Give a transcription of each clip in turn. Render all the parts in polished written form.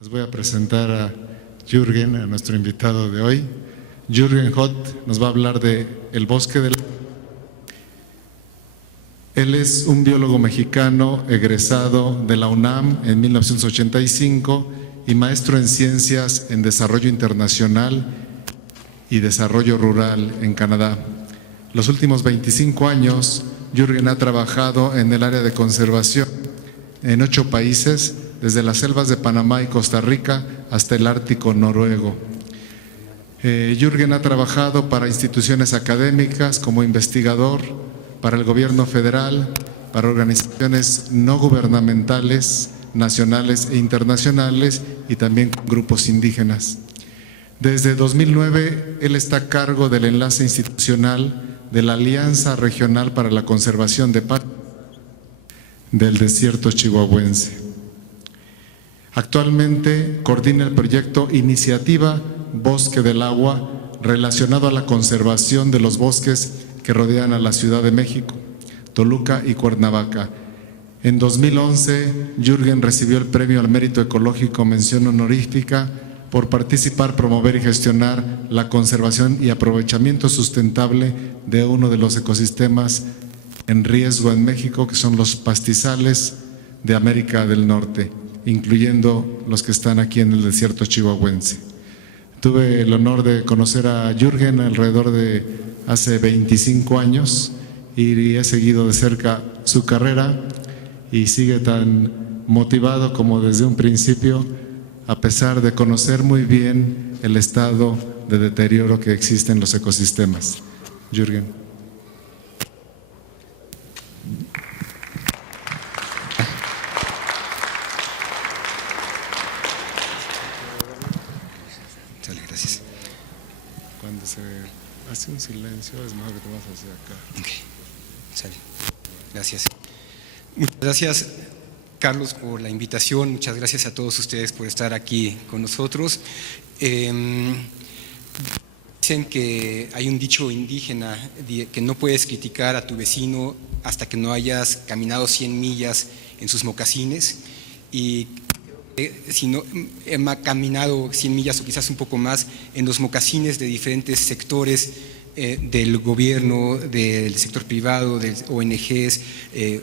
Les voy a presentar a Jürgen, a nuestro invitado de hoy. Jürgen Hoth nos va a hablar de el bosque del... Él es un biólogo mexicano egresado de la UNAM en 1985 y maestro en Ciencias en Desarrollo Internacional y Desarrollo Rural en Canadá. Los últimos 25 años, Jürgen ha trabajado en el área de conservación en 8 países, desde las selvas de Panamá y Costa Rica hasta el Ártico noruego. Jürgen ha trabajado para instituciones académicas como investigador, para el gobierno federal, para organizaciones no gubernamentales, nacionales e internacionales y también con grupos indígenas. Desde 2009, él está a cargo del enlace institucional de la Alianza Regional para la Conservación de Páramos del Desierto Chihuahuense. Actualmente coordina el proyecto Iniciativa Bosque del Agua relacionado a la conservación de los bosques que rodean a la Ciudad de México, Toluca y Cuernavaca. En 2011, Jürgen recibió el Premio al Mérito Ecológico Mención Honorífica por participar, promover y gestionar la conservación y aprovechamiento sustentable de uno de los ecosistemas en riesgo en México, que son los pastizales de América del Norte, incluyendo los que están aquí en el desierto chihuahuense. Tuve el honor de conocer a Jürgen alrededor de hace 25 años y he seguido de cerca su carrera y sigue tan motivado como desde un principio, a pesar de conocer muy bien el estado de deterioro que existe en los ecosistemas. Jürgen. Gracias. Cuando se hace un silencio es mejor que te vas hacia acá. Ok, sale. Gracias. Muchas gracias, Carlos, por la invitación. Muchas gracias a todos ustedes por estar aquí con nosotros. Dicen que hay un dicho indígena que no puedes criticar a tu vecino hasta que no hayas caminado 100 millas en sus mocasines, y si no he caminado 100 millas o quizás un poco más en los mocasines de diferentes sectores del gobierno, del sector privado, de ONGs,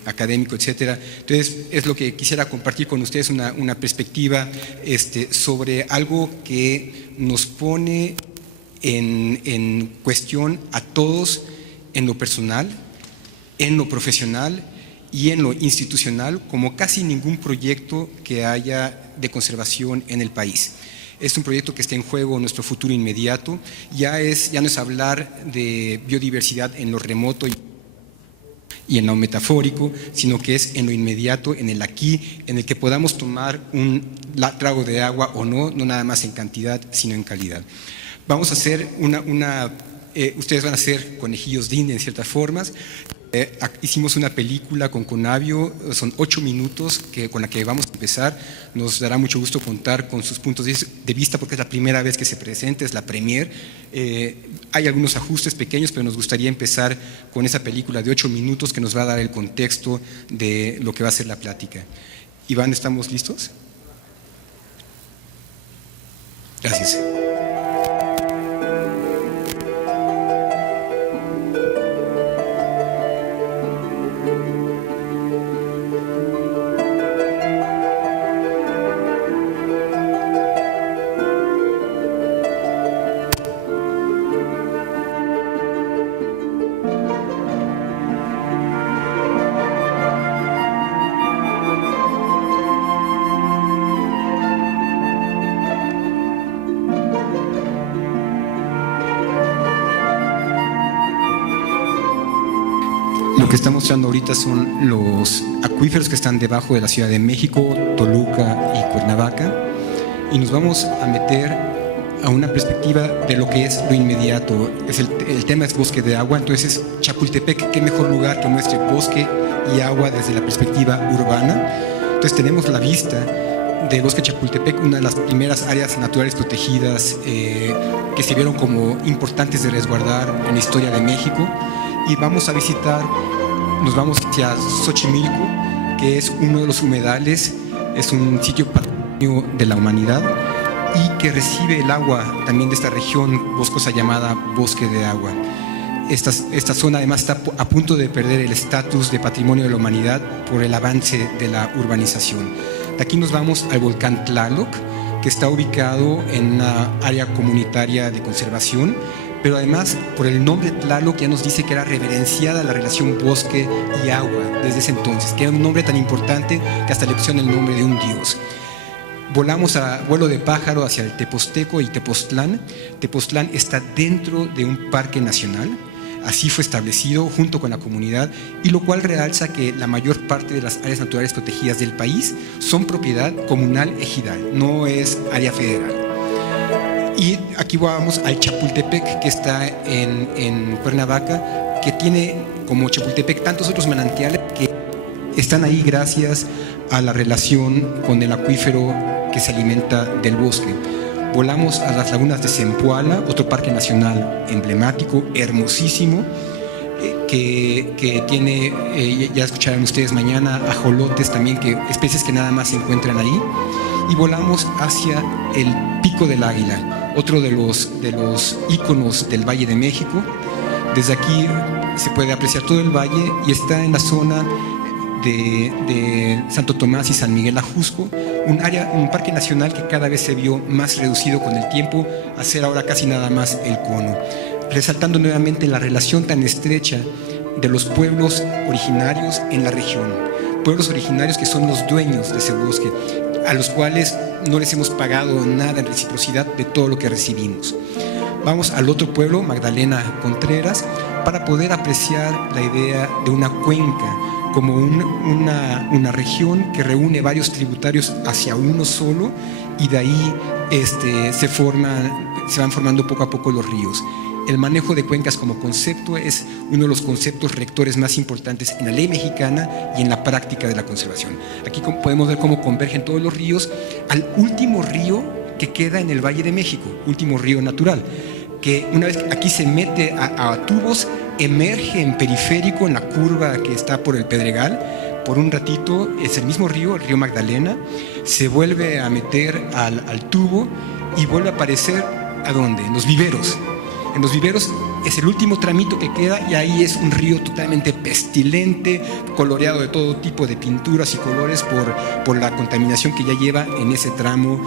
académico, etcétera. Entonces, es lo que quisiera compartir con ustedes, una perspectiva sobre algo que nos pone en cuestión a todos en lo personal, en lo profesional y en lo institucional, como casi ningún proyecto que haya de conservación en el país. Es un proyecto que está en juego nuestro futuro inmediato. Ya no es hablar de biodiversidad en lo remoto y en lo metafórico, sino que es en lo inmediato, en el aquí, en el que podamos tomar un trago de agua o no nada más en cantidad, sino en calidad. Vamos a hacer ustedes van a ser conejillos de India en ciertas formas. Hicimos una película con Conavio, son 8 minutos con la que vamos a empezar. Nos dará mucho gusto contar con sus puntos de vista porque es la primera vez que se presenta, es la premier. Hay algunos ajustes pequeños, pero nos gustaría empezar con esa película de 8 minutos que nos va a dar el contexto de lo que va a ser la plática. Iván, ¿estamos listos? Gracias. Lo que está mostrando ahorita son los acuíferos que están debajo de la Ciudad de México, Toluca y Cuernavaca, y nos vamos a meter a una perspectiva de lo que es lo inmediato. El tema es bosque de agua, entonces Chapultepec, qué mejor lugar que muestre bosque y agua desde la perspectiva urbana. Entonces tenemos la vista del bosque Chapultepec, una de las primeras áreas naturales protegidas que se vieron como importantes de resguardar en la historia de México. Y vamos a visitar, nos vamos hacia Xochimilco, que es uno de los humedales, es un sitio patrimonio de la humanidad y que recibe el agua también de esta región boscosa llamada Bosque de Agua. Esta zona además está a punto de perder el estatus de patrimonio de la humanidad por el avance de la urbanización. De aquí nos vamos al volcán Tlaloc, que está ubicado en una área comunitaria de conservación, pero además por el nombre Tlaloc ya nos dice que era reverenciada la relación bosque y agua desde ese entonces, que era un nombre tan importante que hasta le pusieron el nombre de un dios. Volamos a vuelo de pájaro hacia el Teposteco y Tepoztlán. Tepoztlán está dentro de un parque nacional, así fue establecido junto con la comunidad, y lo cual realza que la mayor parte de las áreas naturales protegidas del país son propiedad comunal ejidal, no es área federal. Y aquí vamos al Chapultepec, que está en Cuernavaca, que tiene como Chapultepec tantos otros manantiales que están ahí gracias a la relación con el acuífero que se alimenta del bosque. Volamos a las lagunas de Zempoala, otro parque nacional emblemático, hermosísimo, que tiene, ya escucharán ustedes mañana, ajolotes también, especies que nada más se encuentran ahí. Y volamos hacia el Pico del Águila, otro de los íconos del Valle de México. Desde aquí se puede apreciar todo el valle y está en la zona de Santo Tomás y San Miguel Ajusco, un parque nacional que cada vez se vio más reducido con el tiempo a ser ahora casi nada más el cono, resaltando nuevamente la relación tan estrecha de los pueblos originarios en la región, pueblos originarios que son los dueños de ese bosque, a los cuales no les hemos pagado nada en reciprocidad de todo lo que recibimos. Vamos al otro pueblo, Magdalena Contreras, para poder apreciar la idea de una cuenca como una región que reúne varios tributarios hacia uno solo, y de ahí se van formando poco a poco los ríos. El manejo de cuencas como concepto es uno de los conceptos rectores más importantes en la ley mexicana y en la práctica de la conservación. Aquí podemos ver cómo convergen todos los ríos al último río que queda en el Valle de México, último río natural, que una vez que aquí se mete a tubos, emerge en periférico en la curva que está por el Pedregal. Por un ratito es el mismo río, el río Magdalena, se vuelve a meter al tubo y vuelve a aparecer ¿a dónde? En los viveros. En los viveros es el último tramito que queda, y ahí es un río totalmente pestilente, coloreado de todo tipo de pinturas y colores por la contaminación que ya lleva en ese tramo,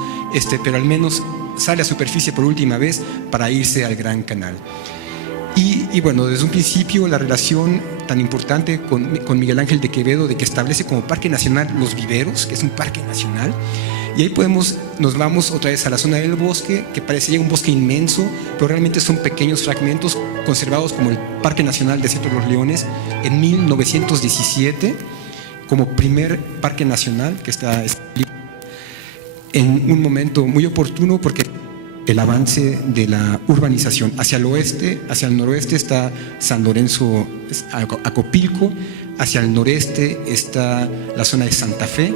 pero al menos sale a superficie por última vez para irse al Gran Canal. Y bueno, desde un principio la relación tan importante con Miguel Ángel de Quevedo, de que establece como parque nacional Los Viveros, que es un parque nacional, y ahí nos vamos otra vez a la zona del bosque, que parecería un bosque inmenso, pero realmente son pequeños fragmentos conservados como el Parque Nacional Desierto de los Leones en 1917, como primer parque nacional que está en un momento muy oportuno, porque el avance de la urbanización hacia el oeste, hacia el noroeste está San Lorenzo, Acopilco, hacia el noreste está la zona de Santa Fe,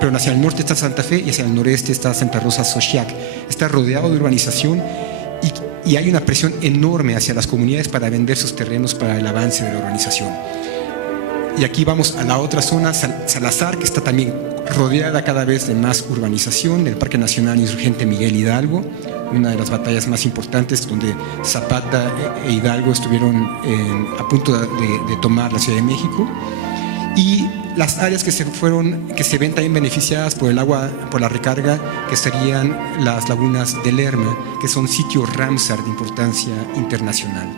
pero hacia el norte está Santa Fe y hacia el noreste está Santa Rosa Xochiac. Está rodeado de urbanización y hay una presión enorme hacia las comunidades para vender sus terrenos para el avance de la urbanización. Y aquí vamos a la otra zona, Salazar, que está también rodeada cada vez de más urbanización, el Parque Nacional Insurgente Miguel Hidalgo, una de las batallas más importantes donde Zapata e Hidalgo estuvieron a punto de tomar la Ciudad de México. Y las áreas que se ven también beneficiadas por el agua, por la recarga, que serían las lagunas de Lerma, que son sitios Ramsar de importancia internacional.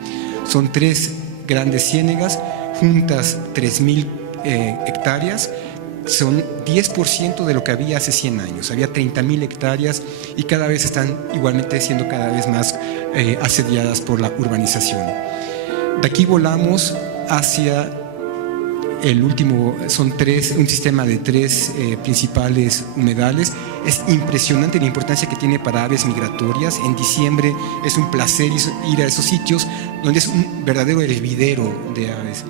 Son 3 grandes ciénegas, juntas 3.000 hectáreas, son 10% de lo que había hace 100 años. Había 30.000 hectáreas y cada vez están igualmente siendo cada vez más asediadas por la urbanización. De aquí volamos hacia el último, un sistema de 3 principales humedales. Es impresionante la importancia que tiene para aves migratorias. En diciembre es un placer ir a esos sitios donde es un verdadero hervidero de aves.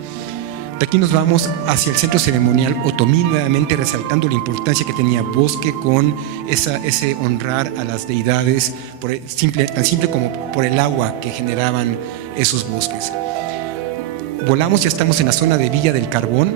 De aquí nos vamos hacia el centro ceremonial otomí, nuevamente resaltando la importancia que tenía bosque con ese honrar a las deidades, tan simple como por el agua que generaban esos bosques. Volamos, ya estamos en la zona de Villa del Carbón,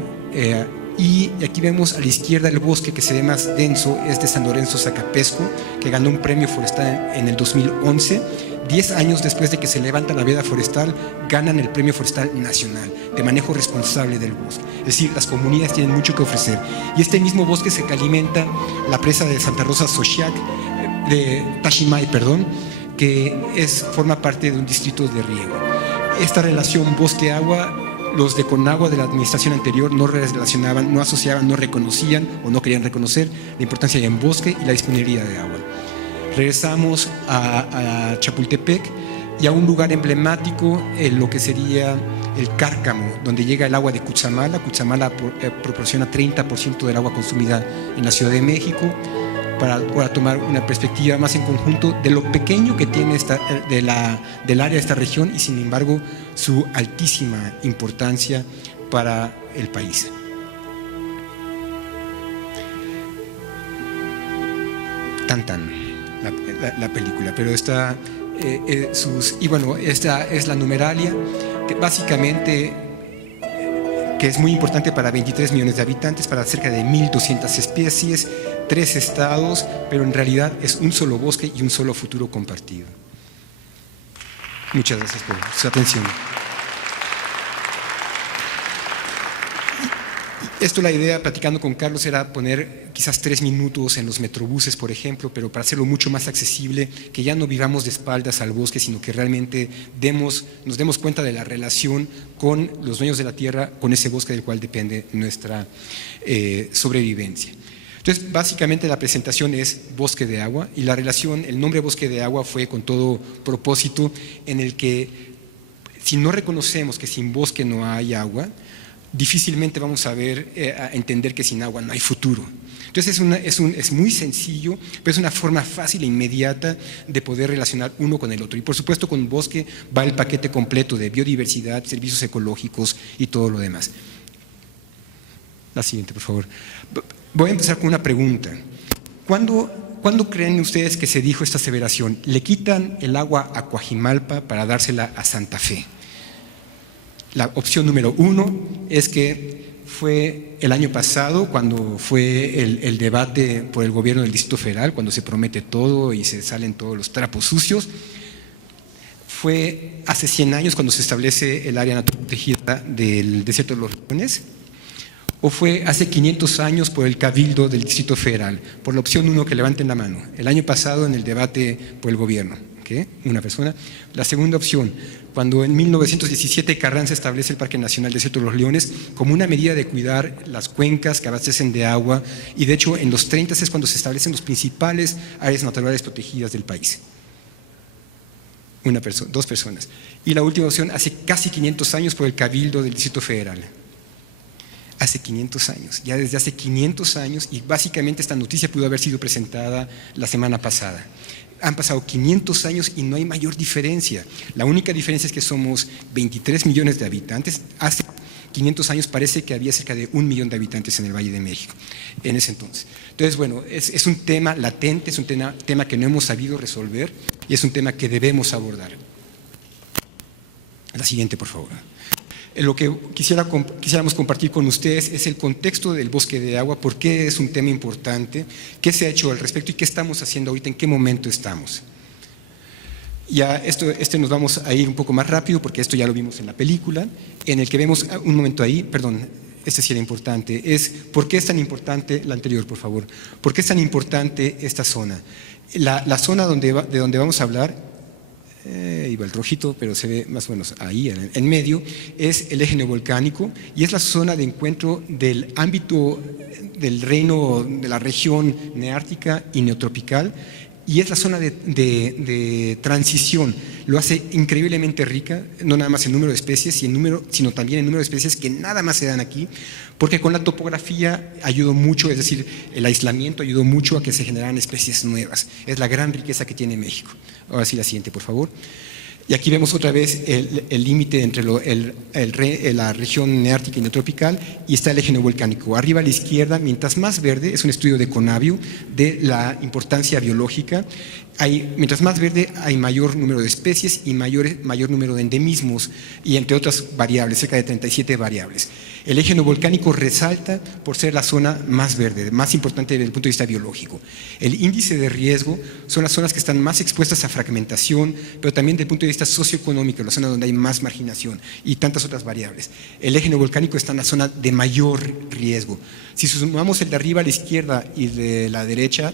y aquí vemos a la izquierda el bosque que se ve más denso, es de San Lorenzo Zacapesco, que ganó un premio forestal en el 2011. 10 años después de que se levanta la veda forestal, ganan el Premio Forestal Nacional de manejo responsable del bosque. Es decir, las comunidades tienen mucho que ofrecer. Y este mismo bosque se que alimenta la presa de Santa Rosa Xochiac, de Tashimay, que forma parte de un distrito de riego. Esta relación bosque-agua, los de Conagua de la administración anterior no relacionaban, no asociaban, no reconocían o no querían reconocer la importancia del bosque y la disponibilidad de agua. Regresamos a Chapultepec y a un lugar emblemático, lo que sería el Cárcamo, donde llega el agua de Cutzamala. Cutzamala proporciona 30% del agua consumida en la Ciudad de México, para tomar una perspectiva más en conjunto de lo pequeño que tiene del área de esta región y sin embargo su altísima importancia para el país. La película, pero esta es la numeralia, que básicamente que es muy importante para 23 millones de habitantes, para cerca de 1.200 especies, 3 estados, pero en realidad es un solo bosque y un solo futuro compartido. Muchas gracias por su atención. La idea, platicando con Carlos, era poner quizás 3 minutos en los metrobuses, por ejemplo, pero para hacerlo mucho más accesible, que ya no vivamos de espaldas al bosque, sino que realmente nos demos cuenta de la relación con los dueños de la tierra, con ese bosque del cual depende nuestra sobrevivencia. Entonces, básicamente la presentación es bosque de agua, y la relación, el nombre bosque de agua fue con todo propósito, en el que si no reconocemos que sin bosque no hay agua, difícilmente vamos a entender que sin agua no hay futuro. Entonces es muy sencillo, pero es una forma fácil e inmediata de poder relacionar uno con el otro. Y por supuesto con bosque va el paquete completo de biodiversidad, servicios ecológicos y todo lo demás. La siguiente, por favor. Voy a empezar con una pregunta. ¿Cuándo creen ustedes que se dijo esta aseveración? Le quitan el agua a Coajimalpa para dársela a Santa Fe. La opción número 1 es que fue el año pasado, cuando fue el debate por el gobierno del Distrito Federal, cuando se promete todo y se salen todos los trapos sucios. Fue hace 100 años cuando se establece el área natural protegida del Desierto de los Leones. ¿O fue hace 500 años por el Cabildo del Distrito Federal? Por la opción 1, que levanten la mano. El año pasado en el debate por el gobierno. ¿Okay? Una persona. La segunda opción, cuando en 1917 Carranza establece el Parque Nacional Desierto de los Leones como una medida de cuidar las cuencas que abastecen de agua, y de hecho en los 30 es cuando se establecen los principales áreas naturales protegidas del país. Dos personas. Y la última opción, hace casi 500 años por el Cabildo del Distrito Federal. Hace 500 años, ya desde hace 500 años, y básicamente esta noticia pudo haber sido presentada la semana pasada. Han pasado 500 años y no hay mayor diferencia. La única diferencia es que somos 23 millones de habitantes. Hace 500 años parece que había cerca de 1 millón de habitantes en el Valle de México, en ese entonces. Entonces, bueno, es un tema latente, es un tema que no hemos sabido resolver y es un tema que debemos abordar. La siguiente, por favor. Lo que quisiéramos compartir con ustedes es el contexto del bosque de agua, por qué es un tema importante, qué se ha hecho al respecto y qué estamos haciendo ahorita, en qué momento estamos. Ya nos vamos a ir un poco más rápido porque esto ya lo vimos en la película, en el que vemos un momento ahí, perdón, este sí era importante, es ¿por qué es tan importante? La anterior, por favor. ¿Por qué es tan importante esta zona? La zona de donde vamos a hablar, iba el rojito, pero se ve más o menos ahí en medio, es el eje neovolcánico y es la zona de encuentro del ámbito del reino de la región neártica y neotropical, y es la zona de transición. Lo hace increíblemente rica, no nada más en número de especies, sino también en número de especies que nada más se dan aquí, porque con la topografía ayudó mucho, es decir, el aislamiento ayudó mucho a que se generaran especies nuevas. Es la gran riqueza que tiene México. Ahora sí, la siguiente, por favor. Y aquí vemos otra vez el límite entre la región neártica y neotropical, y está el eje neovolcánico. Arriba a la izquierda, mientras más verde, es un estudio de Conavio de la importancia biológica. Mientras más verde hay mayor número de especies y mayor número de endemismos, y entre otras variables, cerca de 37 variables. El eje neovolcánico resalta por ser la zona más verde, más importante desde el punto de vista biológico. El índice de riesgo son las zonas que están más expuestas a fragmentación, pero también desde el punto de vista socioeconómico, la zona donde hay más marginación y tantas otras variables. El eje neovolcánico está en la zona de mayor riesgo. Si sumamos el de arriba a la izquierda y de la derecha,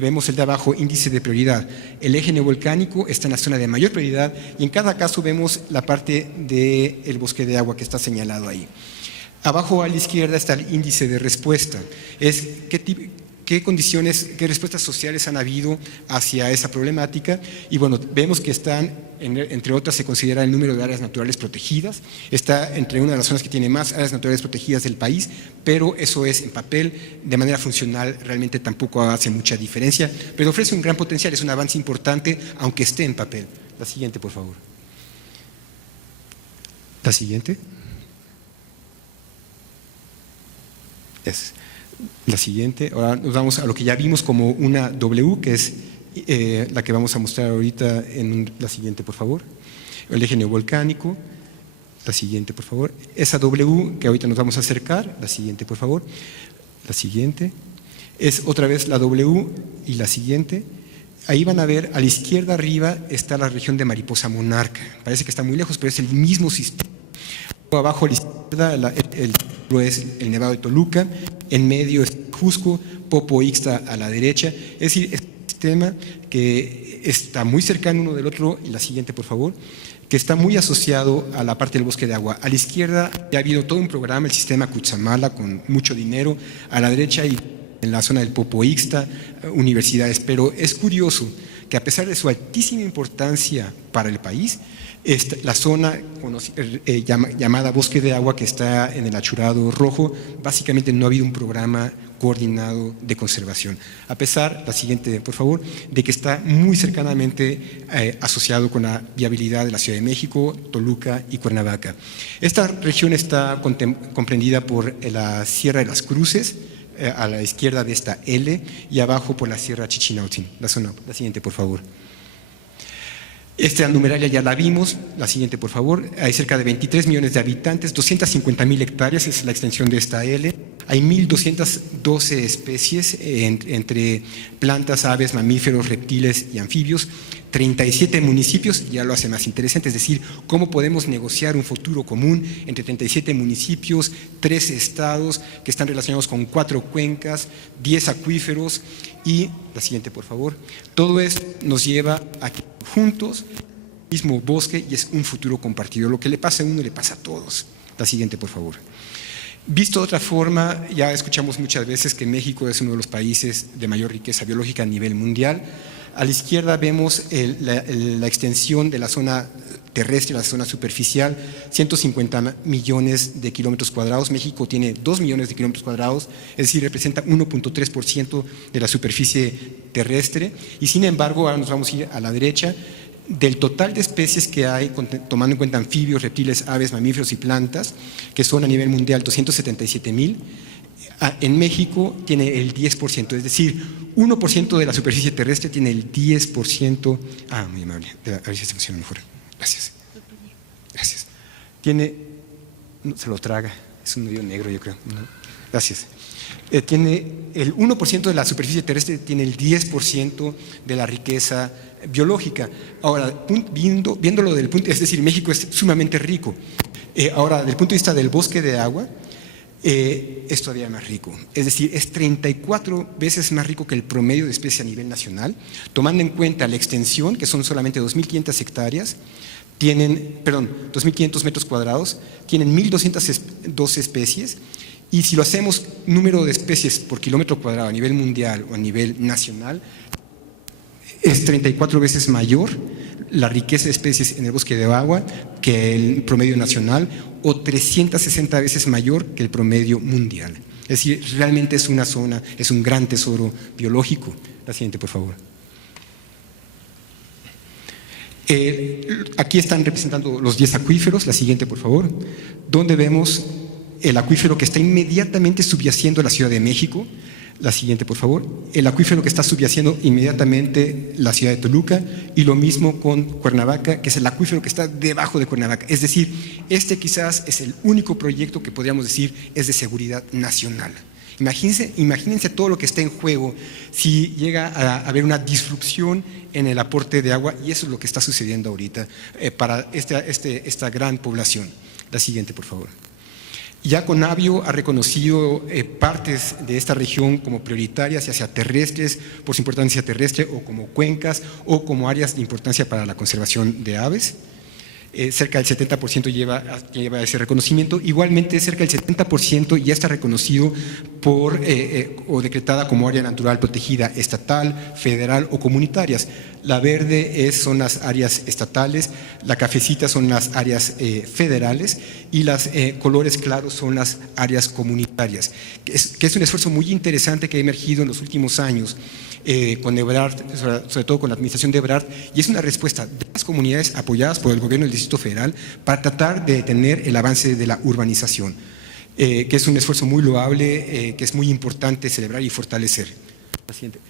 vemos el de abajo, índice de prioridad. El eje neovolcánico está en la zona de mayor prioridad, y en cada caso vemos la parte del bosque de agua que está señalado ahí. Abajo a la izquierda está el índice de respuesta. Es qué condiciones, qué respuestas sociales han habido hacia esa problemática. Y bueno, vemos que están, entre otras, se considera el número de áreas naturales protegidas. Está entre una de las zonas que tiene más áreas naturales protegidas del país, pero eso es en papel. De manera funcional realmente tampoco hace mucha diferencia, pero ofrece un gran potencial, es un avance importante, aunque esté en papel. La siguiente, por favor. La siguiente. Es la siguiente. Ahora nos vamos a lo que ya vimos como una W, que es la que vamos a mostrar ahorita en la siguiente, por favor. El eje neovolcánico. La siguiente, por favor. Esa W que ahorita nos vamos a acercar. La siguiente, por favor. La siguiente. Es otra vez la W y la siguiente. Ahí van a ver, a la izquierda arriba está la región de Mariposa Monarca. Parece que está muy lejos, pero es el mismo sistema. Abajo a la izquierda es el Nevado de Toluca, en medio es Jusco, Popo Ixta a la derecha. Es decir, es un sistema que está muy cercano uno del otro. Y la siguiente, por favor, que está muy asociado a la parte del bosque de agua. A la izquierda ya ha habido todo un programa, el sistema Cutzamala, con mucho dinero. A la derecha y en la zona del Popo Ixta, universidades. Pero es curioso que a pesar de su altísima importancia para el país, la zona llamada bosque de agua, que está en el Achurado Rojo, básicamente no ha habido un programa coordinado de conservación, a pesar, la siguiente por favor, de que está muy cercanamente asociado con la viabilidad de la Ciudad de México, Toluca y Cuernavaca. Esta región está comprendida por la Sierra de las Cruces, a la izquierda de esta L, y abajo por la Sierra Chichinautzin. La siguiente por favor. Esta numeralia ya la vimos. La siguiente, por favor. Hay cerca de 23 millones de habitantes, 250,000 hectáreas es la extensión de esta L. Hay 1.212 especies entre plantas, aves, mamíferos, reptiles y anfibios. 37 municipios, ya lo hace más interesante, es decir, cómo podemos negociar un futuro común entre 37 municipios, 13 estados que están relacionados con 4 cuencas, 10 acuíferos y, la siguiente por favor, todo esto nos lleva a que juntos, mismo bosque, y es un futuro compartido. Lo que le pasa a uno le pasa a todos. La siguiente por favor. Visto de otra forma, ya escuchamos muchas veces que México es uno de los países de mayor riqueza biológica a nivel mundial. A la izquierda vemos la extensión de la zona terrestre, la zona superficial, 150 millones de kilómetros cuadrados. México tiene 2 millones de kilómetros cuadrados, es decir, representa 1.3% de la superficie terrestre. Y sin embargo, ahora nos vamos a ir a la derecha. Del total de especies que hay, tomando en cuenta anfibios, reptiles, aves, mamíferos y plantas, que son a nivel mundial 277,000, en México tiene el 10%, es decir, 1% de la superficie terrestre tiene el 10%. Muy amable, a ver si se funciona mejor. Gracias. Gracias. No, se lo traga, es un medio negro yo creo. ¿No? Gracias. Tiene el 1% de la superficie terrestre, tiene el 10% de la riqueza biológica. Ahora, viéndolo del punto, es decir, México es sumamente rico. Ahora, desde el punto de vista del bosque de agua, es todavía más rico. Es decir, es 34 veces más rico que el promedio de especies a nivel nacional, tomando en cuenta la extensión, que son solamente 2.500 hectáreas, 2.500 metros cuadrados, tienen 1.212 especies. Y si lo hacemos número de especies por kilómetro cuadrado a nivel mundial o a nivel nacional, es 34 veces mayor la riqueza de especies en el bosque de agua que el promedio nacional, o 360 veces mayor que el promedio mundial. Es decir, realmente es una zona, es un gran tesoro biológico. La siguiente, por favor. Aquí están representando los 10 acuíferos, la siguiente por favor, donde vemos el acuífero que está inmediatamente subyaciendo la Ciudad de México. La siguiente por favor, el acuífero que está subyaciendo inmediatamente la ciudad de Toluca, y lo mismo con Cuernavaca, que es el acuífero que está debajo de Cuernavaca. Es decir, este quizás es el único proyecto que podríamos decir es de seguridad nacional. Imagínense todo lo que está en juego si llega a haber una disrupción en el aporte de agua, y eso es lo que está sucediendo ahorita para esta gran población. La siguiente, por favor. Ya Conavio ha reconocido partes de esta región como prioritarias, ya sea terrestres, por su importancia terrestre, o como cuencas, o como áreas de importancia para la conservación de aves. Cerca del 70% lleva ese reconocimiento. Igualmente, cerca del 70% ya está reconocido o decretada como área natural protegida estatal, federal o comunitarias. La verde son las áreas estatales, la cafecita son las áreas federales, y los colores claros son las áreas comunitarias, que es un esfuerzo muy interesante que ha emergido en los últimos años con Ebrard, sobre todo con la administración de Ebrard, y es una respuesta de las comunidades apoyadas por el gobierno del Distrito Federal para tratar de detener el avance de la urbanización, que es un esfuerzo muy loable, que es muy importante celebrar y fortalecer. La siguiente.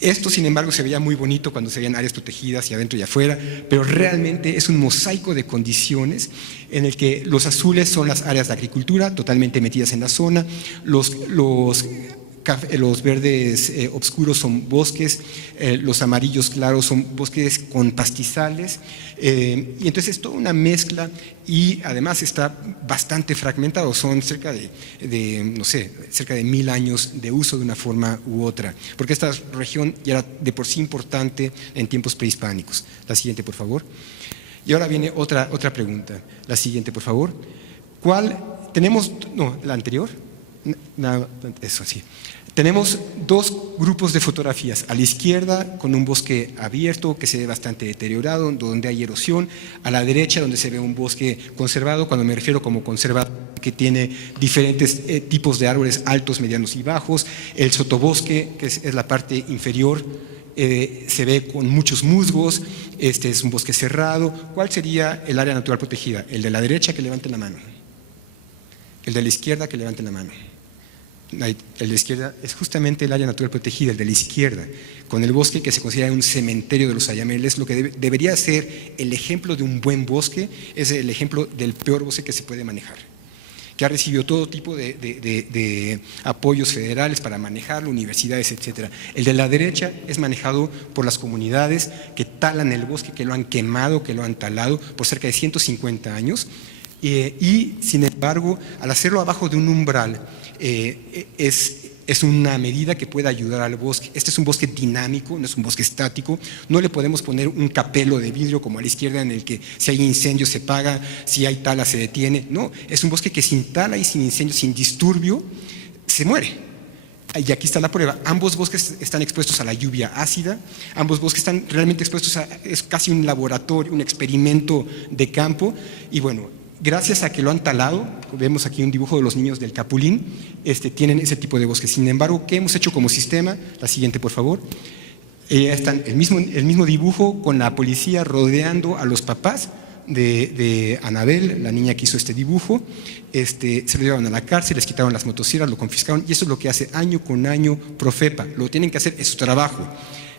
Esto, sin embargo, se veía muy bonito cuando se veían áreas protegidas y adentro y afuera, pero realmente es un mosaico de condiciones en el que los azules son las áreas de agricultura totalmente metidas en la zona, los verdes oscuros son bosques, los amarillos claros son bosques con pastizales, y entonces es toda una mezcla, y además está bastante fragmentado, son cerca de 1000 años de uso de una forma u otra, porque esta región ya era de por sí importante en tiempos prehispánicos. La siguiente, por favor. Y ahora viene otra pregunta. La siguiente, por favor. La anterior. Eso sí. Tenemos dos grupos de fotografías, a la izquierda con un bosque abierto que se ve bastante deteriorado, donde hay erosión, a la derecha donde se ve un bosque conservado, cuando me refiero como conservado, que tiene diferentes tipos de árboles altos, medianos y bajos. El sotobosque, que es la parte inferior, se ve con muchos musgos, este es un bosque cerrado. ¿Cuál sería el área natural protegida? El de la derecha, que levante la mano. El de la izquierda, que levante la mano. El de la izquierda es justamente el área natural protegida, el de la izquierda, con el bosque que se considera un cementerio de los ayameles. Lo que debería ser el ejemplo de un buen bosque es el ejemplo del peor bosque que se puede manejar, que ha recibido todo tipo de apoyos federales para manejarlo, universidades, etcétera. El de la derecha es manejado por las comunidades que talan el bosque, que lo han quemado, que lo han talado por cerca de 150 años, y sin embargo, al hacerlo abajo de un umbral, es una medida que puede ayudar al bosque. Este es un bosque dinámico, no es un bosque estático. No le podemos poner un capelo de vidrio como a la izquierda, en el que si hay incendio se apaga, si hay tala se detiene. No, es un bosque que sin tala y sin incendio, sin disturbio, se muere. Y aquí está la prueba. Ambos bosques están expuestos a la lluvia ácida, ambos bosques están realmente expuestos es casi un laboratorio, un experimento de campo. Y bueno, gracias a que lo han talado, vemos aquí un dibujo de los niños del Capulín, tienen ese tipo de bosques. Sin embargo, ¿qué hemos hecho como sistema? La siguiente, por favor. Están el mismo dibujo, con la policía rodeando a los papás de Anabel, la niña que hizo este dibujo. Se lo llevaron a la cárcel, les quitaron las motosierras, lo confiscaron, y eso es lo que hace año con año Profepa. Lo tienen que hacer, es su trabajo.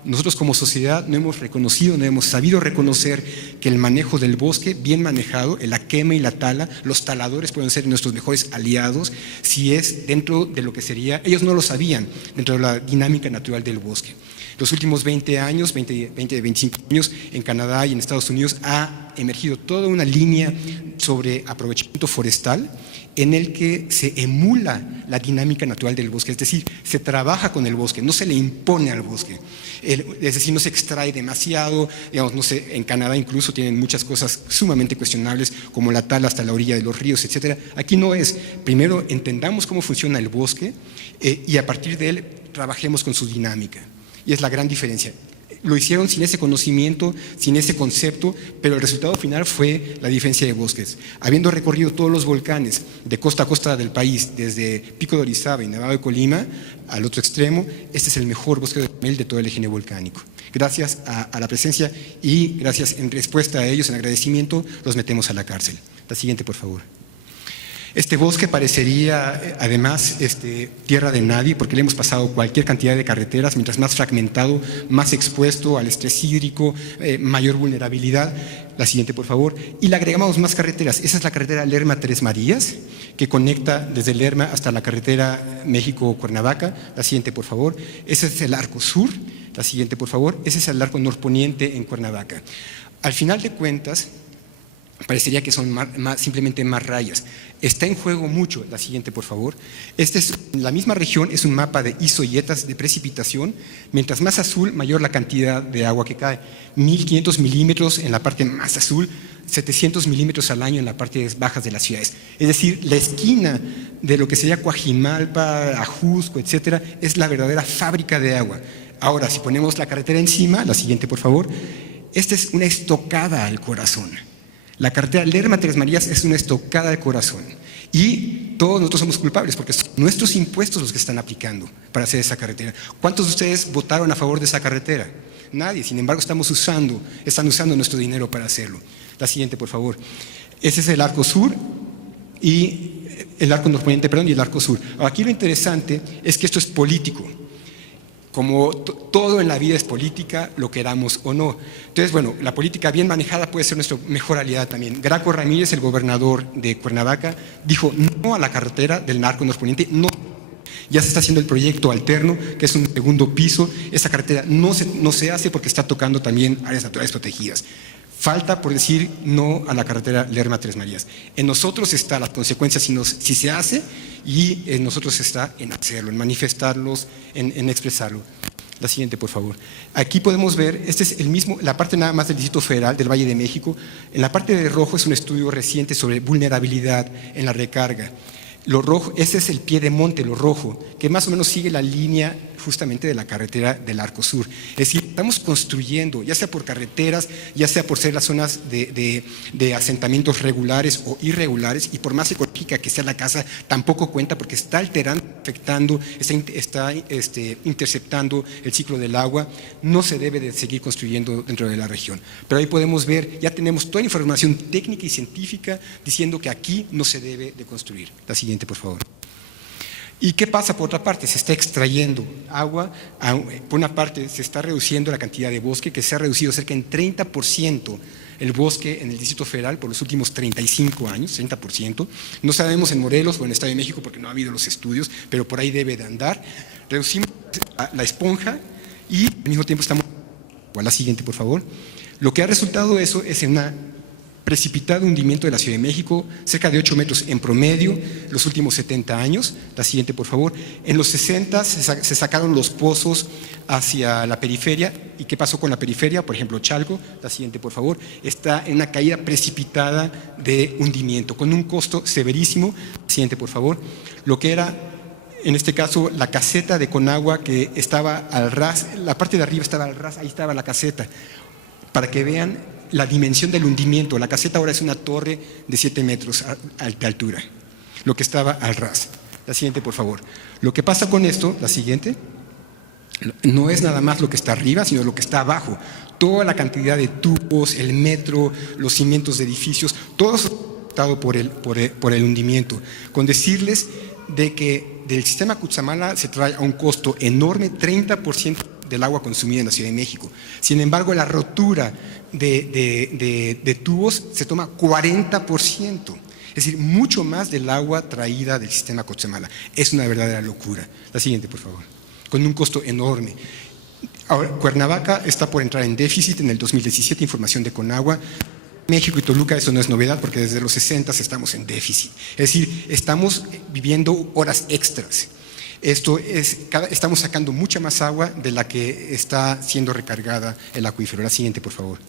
Nosotros como sociedad no hemos reconocido, no hemos sabido reconocer que el manejo del bosque, bien manejado, la quema y la tala, los taladores pueden ser nuestros mejores aliados si es dentro de lo que sería, ellos no lo sabían, dentro de la dinámica natural del bosque. Los últimos 20 años, 25 años, en Canadá y en Estados Unidos ha emergido toda una línea sobre aprovechamiento forestal en el que se emula la dinámica natural del bosque, es decir, se trabaja con el bosque, no se le impone al bosque, es decir, no se extrae demasiado, digamos, no sé, en Canadá incluso tienen muchas cosas sumamente cuestionables, como la tala hasta la orilla de los ríos, etcétera. Aquí no es, primero entendamos cómo funciona el bosque y a partir de él trabajemos con su dinámica. Y es la gran diferencia. lo hicieron sin ese conocimiento, sin ese concepto, pero el resultado final fue la diferencia de bosques. Habiendo recorrido todos los volcanes de costa a costa del país, desde Pico de Orizaba y Nevado de Colima al otro extremo, este es el mejor bosque de mamel de todo el eje neovolcánico. Gracias a la presencia y gracias en respuesta a ellos, en agradecimiento, los metemos a la cárcel. La siguiente, por favor. Este bosque parecería, además, tierra de nadie, porque le hemos pasado cualquier cantidad de carreteras, mientras más fragmentado, más expuesto al estrés hídrico, mayor vulnerabilidad. La siguiente, por favor. Y le agregamos más carreteras. Esa es la carretera Lerma-Tres Marías, que conecta desde Lerma hasta la carretera México-Cuernavaca. La siguiente, por favor. Ese es el arco sur. La siguiente, por favor. Ese es el arco norponiente en Cuernavaca. Al final de cuentas, parecería que son simplemente más rayas. Está en juego mucho. La siguiente, por favor. La misma región es un mapa de isoyetas de precipitación. Mientras más azul, mayor la cantidad de agua que cae. 1.500 milímetros en la parte más azul, 700 milímetros al año en las partes bajas de las ciudades. Es decir, la esquina de lo que sería Coajimalpa, Ajusco, etcétera, es la verdadera fábrica de agua. Ahora, si ponemos la carretera encima, la siguiente, por favor. Esta es una estocada al corazón. La carretera Lerma-Tres Marías es una estocada de corazón y todos nosotros somos culpables porque son nuestros impuestos los que están aplicando para hacer esa carretera. ¿Cuántos de ustedes votaron a favor de esa carretera? Nadie, sin embargo están usando nuestro dinero para hacerlo. La siguiente, por favor. Ese es el arco sur y el arco norponiente, perdón, y el arco sur. Aquí lo interesante es que esto es político. Como todo en la vida es política, lo queramos o no. Entonces, bueno, la política bien manejada puede ser nuestro mejor aliado también. Graco Ramírez, el gobernador de Cuernavaca, dijo no a la carretera del arco norponiente, no. Ya se está haciendo el proyecto alterno, que es un segundo piso. Esa carretera no se hace porque está tocando también áreas naturales protegidas. Falta por decir no a la carretera Lerma-Tres Marías. En nosotros está las consecuencias si se hace y en nosotros está en hacerlo, en manifestarlos, en expresarlo. La siguiente, por favor. Aquí podemos ver, este es el mismo, la parte nada más del Distrito Federal del Valle de México. En la parte de rojo es un estudio reciente sobre vulnerabilidad en la recarga. Lo rojo, ese es el pie de monte, lo rojo, que más o menos sigue la línea justamente de la carretera del Arco Sur. Es decir, estamos construyendo, ya sea por carreteras, ya sea por ser las zonas de asentamientos regulares o irregulares, y por más ecológica que sea la casa, tampoco cuenta porque está alterando, afectando, está interceptando el ciclo del agua. No se debe de seguir construyendo dentro de la región. Pero ahí podemos ver, ya tenemos toda la información técnica y científica diciendo que aquí no se debe de construir. La siguiente, por favor. ¿Y qué pasa por otra parte? Se está extrayendo agua, por una parte se está reduciendo la cantidad de bosque, que se ha reducido cerca en 30% el bosque en el Distrito Federal por los últimos 35 años, 30%. No sabemos en Morelos o en el Estado de México porque no ha habido los estudios, pero por ahí debe de andar. Reducimos la esponja y al mismo tiempo estamos… A la siguiente, por favor. Lo que ha resultado eso es en una precipitado hundimiento de la Ciudad de México, cerca de 8 metros en promedio, los últimos 70 años. La siguiente, por favor. En los 60 se sacaron los pozos hacia la periferia. ¿Y qué pasó con la periferia? Por ejemplo, Chalco. La siguiente, por favor. Está en una caída precipitada de hundimiento, con un costo severísimo. La siguiente, por favor. Lo que era, en este caso, la caseta de Conagua, que estaba al ras, la parte de arriba estaba al ras, ahí estaba la caseta. Para que vean la dimensión del hundimiento. La caseta ahora es una torre de 7 metros de altura, lo que estaba al ras. La siguiente, por favor. Lo que pasa con esto, la siguiente, no es nada más lo que está arriba, sino lo que está abajo. Toda la cantidad de tubos, el metro, los cimientos de edificios, todo eso afectado por el hundimiento. Con decirles de que del sistema Cutzamala se trae a un costo enorme, 30% del agua consumida en la Ciudad de México. Sin embargo, la rotura de tubos se toma 40%. Es decir, mucho más del agua traída del sistema Cutzamala. Es una verdadera locura. La siguiente, por favor. Con un costo enorme. Ahora, Cuernavaca está por entrar en déficit en el 2017, información de Conagua. México y Toluca, eso no es novedad porque desde los 60 estamos en déficit. Es decir, estamos viviendo horas extras. Estamos sacando mucha más agua de la que está siendo recargada el acuífero. La siguiente, por favor.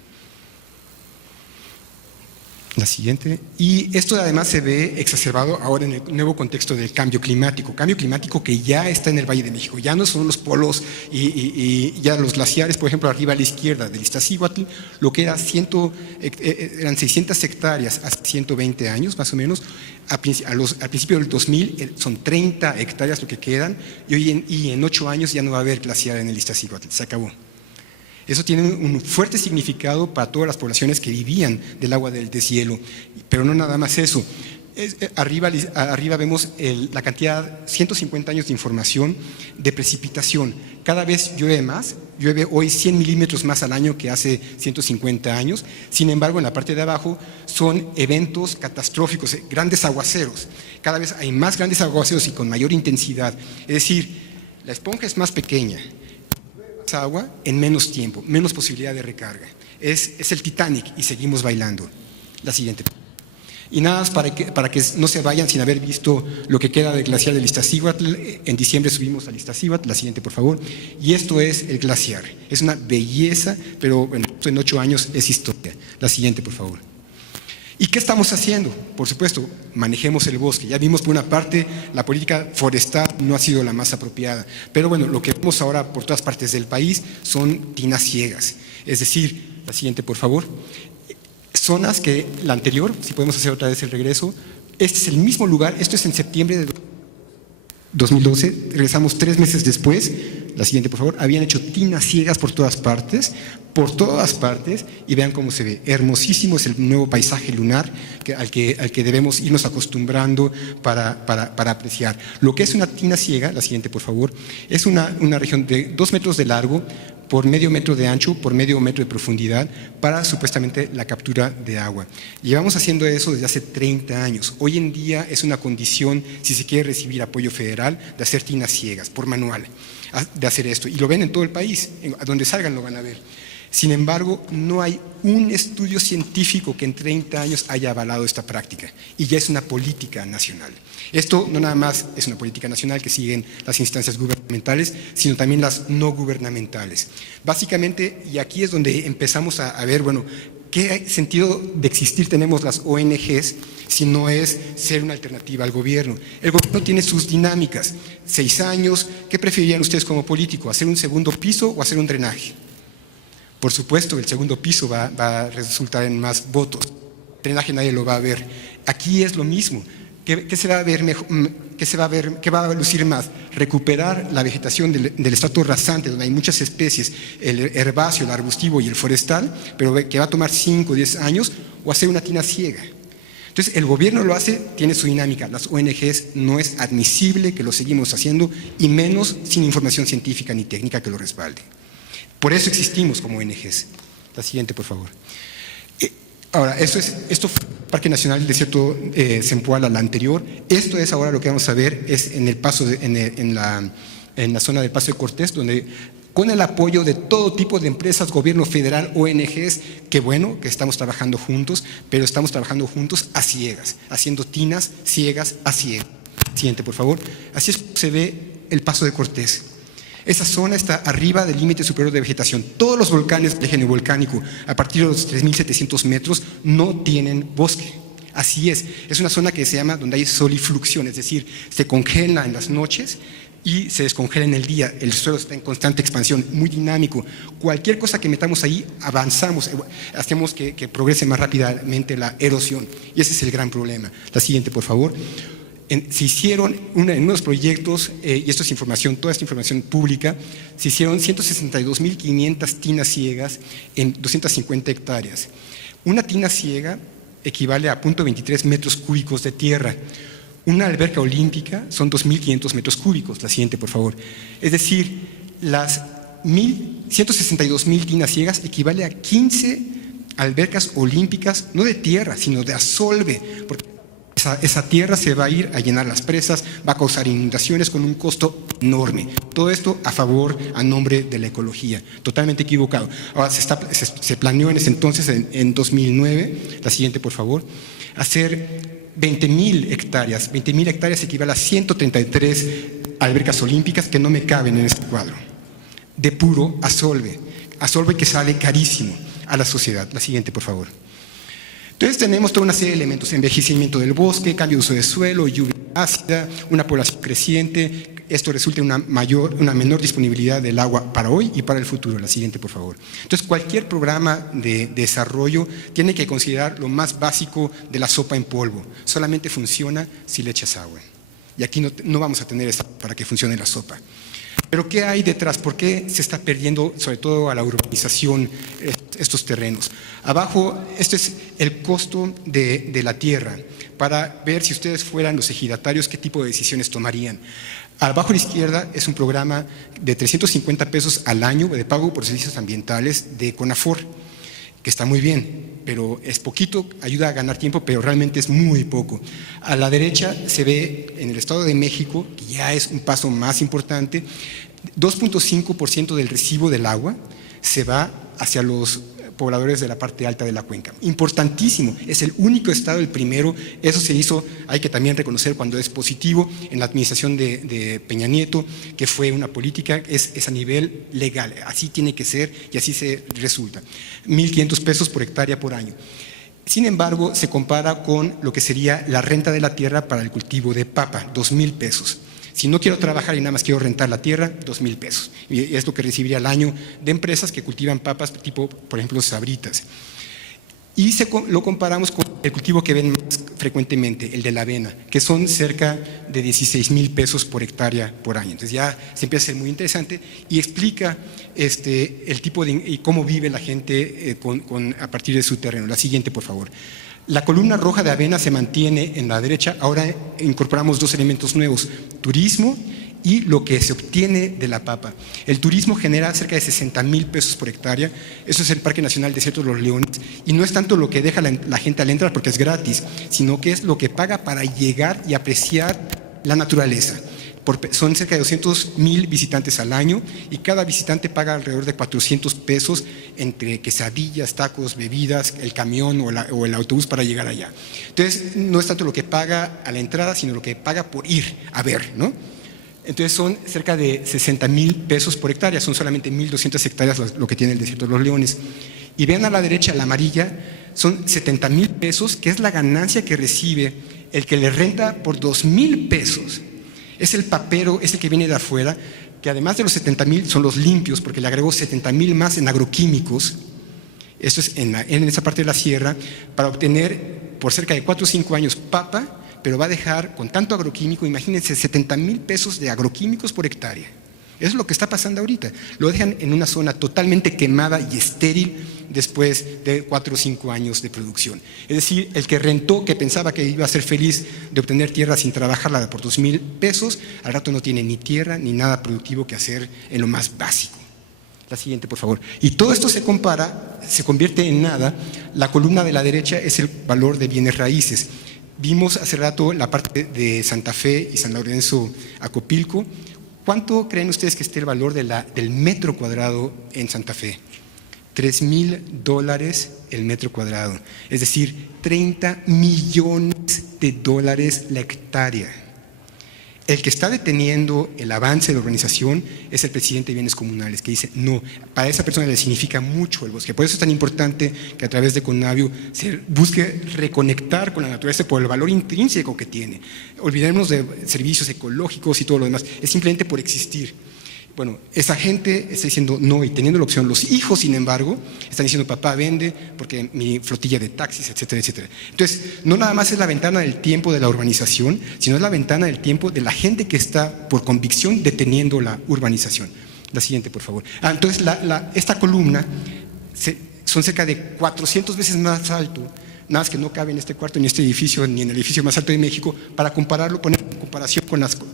La siguiente. Y esto además se ve exacerbado ahora en el nuevo contexto del cambio climático que ya está en el Valle de México. Ya no son los polos y ya los glaciares, por ejemplo, arriba a la izquierda del Iztaccíhuatl, lo que era eran 600 hectáreas hace 120 años más o menos. Al principio del 2000 son 30 hectáreas lo que quedan y en 8 años ya no va a haber glaciar en el Iztaccíhuatl. Se acabó. Eso tiene un fuerte significado para todas las poblaciones que vivían del agua del deshielo, pero no nada más eso. Arriba vemos la cantidad, 150 años de información de precipitación. Cada vez llueve más, llueve hoy 100 milímetros más al año que hace 150 años. Sin embargo, en la parte de abajo son eventos catastróficos, grandes aguaceros. Cada vez hay más grandes aguaceros y con mayor intensidad. Es decir, la esponja es más pequeña, agua en menos tiempo, menos posibilidad de recarga. Es el Titanic y seguimos bailando. La siguiente. Y nada más para que no se vayan sin haber visto lo que queda del glaciar del Iztaccíhuatl. En diciembre subimos al Iztaccíhuatl. La siguiente, por favor. Y esto es el glaciar. Es una belleza, pero bueno, en 8 años es historia. La siguiente, por favor. ¿Y qué estamos haciendo? Por supuesto, manejemos el bosque. Ya vimos por una parte, la política forestal no ha sido la más apropiada. Pero bueno, lo que vemos ahora por todas partes del país son tinas ciegas. Es decir, la siguiente, por favor. Zonas que la anterior, si podemos hacer otra vez el regreso, este es el mismo lugar, esto es en septiembre de 2012, regresamos 3 meses después. La siguiente, por favor. Habían hecho tinas ciegas por todas partes, y vean cómo se ve. Hermosísimo es el nuevo paisaje lunar al que debemos irnos acostumbrando para apreciar. Lo que es una tina ciega, la siguiente, por favor, es una región de 2 metros de largo, por medio metro de ancho, por medio metro de profundidad, para supuestamente la captura de agua. Llevamos haciendo eso desde hace 30 años. Hoy en día es una condición, si se quiere recibir apoyo federal, de hacer tinas ciegas, por manual, de hacer esto. Y lo ven en todo el país, a donde salgan lo van a ver. Sin embargo, no hay un estudio científico que en 30 años haya avalado esta práctica, y ya es una política nacional. Esto no nada más es una política nacional que siguen las instancias gubernamentales, sino también las no gubernamentales. Básicamente, y aquí es donde empezamos a ver, bueno, ¿qué sentido de existir tenemos las ONGs si no es ser una alternativa al gobierno? El gobierno tiene sus dinámicas. 6 años, ¿qué preferirían ustedes como político? ¿Hacer un segundo piso o hacer un drenaje? Por supuesto, el segundo piso va a resultar en más votos. El drenaje nadie lo va a ver. Aquí es lo mismo. ¿Qué se va a ver mejor? ¿Qué va a lucir más? Recuperar la vegetación del estrato rasante, donde hay muchas especies, el herbáceo, el arbustivo y el forestal, pero que va a tomar 5 o 10 años, o hacer una tina ciega. Entonces, el gobierno lo hace, tiene su dinámica. Las ONGs no es admisible que lo seguimos haciendo, y menos sin información científica ni técnica que lo respalde. Por eso existimos como ONGs. La siguiente, por favor. Ahora, esto fue el Parque Nacional del Desierto Zempoala, la anterior. Esto es ahora lo que vamos a ver, es en el paso en la zona del Paso de Cortés, donde con el apoyo de todo tipo de empresas, gobierno federal, ONGs, qué bueno que estamos trabajando juntos, pero estamos trabajando juntos a ciegas, haciendo tinas ciegas a ciegas. Siguiente, por favor. Así es como se ve el Paso de Cortés. Esa zona está arriba del límite superior de vegetación. Todos los volcanes del género volcánico, a partir de los 3.700 metros, no tienen bosque. Así es una zona que se llama donde hay solifluxión, es decir, se congela en las noches y se descongela en el día. El suelo está en constante expansión, muy dinámico. Cualquier cosa que metamos ahí, avanzamos, hacemos que progrese más rápidamente la erosión. Y ese es el gran problema. La siguiente, por favor. Se hicieron en unos proyectos, y esto es información, toda esta información pública, se hicieron 162.500 tinas ciegas en 250 hectáreas. Una tina ciega equivale a 0.23 metros cúbicos de tierra. Una alberca olímpica son 2.500 metros cúbicos. La siguiente, por favor. Es decir, las 162.000 tinas ciegas equivale a 15 albercas olímpicas, no de tierra, sino de asolve, porque esa tierra se va a ir a llenar las presas, va a causar inundaciones con un costo enorme. Todo esto a nombre de la ecología. Totalmente equivocado. Ahora se planeó en ese entonces, en 2009, la siguiente, por favor, hacer 20.000 hectáreas. 20.000 hectáreas equivale a 133 albercas olímpicas que no me caben en este cuadro. De puro asolve que sale carísimo a la sociedad. La siguiente, por favor. Entonces tenemos toda una serie de elementos: envejecimiento del bosque, cambio de uso de suelo, lluvia ácida, una población creciente. Esto resulta en una menor disponibilidad del agua para hoy y para el futuro. La siguiente, por favor. Entonces, cualquier programa de desarrollo tiene que considerar lo más básico de la sopa en polvo. Solamente funciona si le echas agua. Y aquí no vamos a tener esa para que funcione la sopa. Pero ¿qué hay detrás? ¿Por qué se está perdiendo, sobre todo a la urbanización, estos terrenos? Abajo, este es el costo de la tierra, para ver si ustedes fueran los ejidatarios, qué tipo de decisiones tomarían. Abajo a la izquierda es un programa de 350 pesos al año de pago por servicios ambientales de CONAFOR, que está muy bien, pero es poquito, ayuda a ganar tiempo, pero realmente es muy poco. A la derecha se ve en el Estado de México, que ya es un paso más importante, 2.5% del recibo del agua se va hacia los pobladores de la parte alta de la cuenca. Importantísimo, es el único estado, el primero. Eso se hizo, hay que también reconocer cuando es positivo, en la administración de Peña Nieto, que fue una política, es a nivel legal, así tiene que ser y así se resulta. 1.500 pesos por hectárea por año. Sin embargo, se compara con lo que sería la renta de la tierra para el cultivo de papa, 2,000 pesos. Si no quiero trabajar y nada más quiero rentar la tierra, 2,000 pesos. Y es lo que recibiría al año de empresas que cultivan papas tipo, por ejemplo, Sabritas. Y lo comparamos con el cultivo que ven más frecuentemente, el de la avena, que son cerca de 16,000 pesos por hectárea por año. Entonces ya se empieza a ser muy interesante y explica el tipo de y cómo vive la gente a partir de su terreno. La siguiente, por favor. La columna roja de avena se mantiene en la derecha. Ahora incorporamos dos elementos nuevos: turismo y lo que se obtiene de la papa. El turismo genera cerca de 60,000 pesos por hectárea. Eso es el Parque Nacional Desierto de los Leones. Y no es tanto lo que deja la gente al entrar, porque es gratis, sino que es lo que paga para llegar y apreciar la naturaleza. Son cerca de 200,000 visitantes al año y cada visitante paga alrededor de 400 pesos entre quesadillas, tacos, bebidas, el camión o el autobús para llegar allá. Entonces, no es tanto lo que paga a la entrada, sino lo que paga por ir a ver, ¿no? Entonces, son cerca de 60,000 pesos por hectárea, son solamente 1,200 hectáreas lo que tiene el Desierto de los Leones. Y vean a la derecha, la amarilla, son 70,000 pesos, que es la ganancia que recibe el que le renta por 2,000 pesos. Es el papero, es el que viene de afuera, que además de los 70,000 son los limpios, porque le agregó 70,000 más en agroquímicos. Esto es en esa parte de la sierra, para obtener por cerca de 4 o 5 años papa, pero va a dejar con tanto agroquímico, imagínense, 70,000 pesos de agroquímicos por hectárea. Eso es lo que está pasando ahorita. Lo dejan en una zona totalmente quemada y estéril después de 4 o 5 años de producción. Es decir, el que rentó, que pensaba que iba a ser feliz de obtener tierra sin trabajarla por 2,000 pesos, al rato no tiene ni tierra ni nada productivo que hacer en lo más básico. La siguiente, por favor. Y todo esto se compara, se convierte en nada. La columna de la derecha es el valor de bienes raíces. Vimos hace rato la parte de Santa Fe y San Lorenzo Acopilco. ¿Cuánto creen ustedes que esté el valor del metro cuadrado en Santa Fe? $3,000 el metro cuadrado, es decir, 30 millones de dólares la hectárea. El que está deteniendo el avance de la urbanización es el presidente de Bienes Comunales, que dice no, para esa persona le significa mucho el bosque. Por eso es tan importante que a través de Conavio se busque reconectar con la naturaleza por el valor intrínseco que tiene. Olvidemos de servicios ecológicos y todo lo demás, es simplemente por existir. Bueno, esa gente está diciendo no y teniendo la opción. Los hijos, sin embargo, están diciendo papá vende porque mi flotilla de taxis, etcétera, etcétera. Entonces, no nada más es la ventana del tiempo de la urbanización, sino es la ventana del tiempo de la gente que está por convicción deteniendo la urbanización. La siguiente, por favor. Entonces, esta columna son cerca de 400 veces más alto, nada más que no cabe en este cuarto, ni en este edificio, ni en el edificio más alto de México, para compararlo, poner en comparación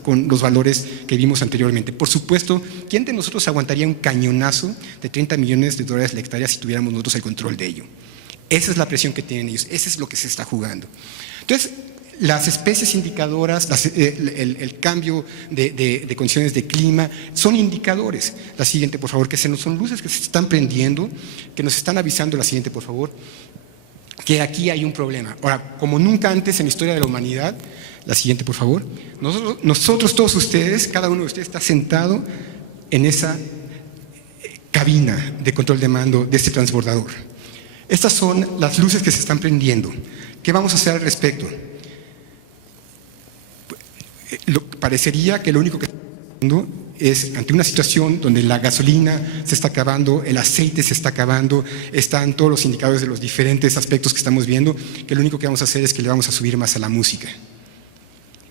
con los valores que vimos anteriormente. Por supuesto, ¿quién de nosotros aguantaría un cañonazo de 30 millones de dólares la hectárea si tuviéramos nosotros el control de ello? Esa es la presión que tienen ellos, ese es lo que se está jugando. Entonces, las especies indicadoras, el cambio de condiciones de clima, son indicadores. La siguiente, por favor, que son luces que se están prendiendo, que nos están avisando. La siguiente, por favor, que aquí hay un problema. Ahora, como nunca antes en la historia de la humanidad, la siguiente, por favor, nosotros todos ustedes, cada uno de ustedes está sentado en esa cabina de control de mando de este transbordador. Estas son las luces que se están prendiendo. ¿Qué vamos a hacer al respecto? Parecería que lo único que estamos haciendo es, ante una situación donde la gasolina se está acabando, el aceite se está acabando, están todos los indicadores de los diferentes aspectos que estamos viendo, que lo único que vamos a hacer es que le vamos a subir más a la música.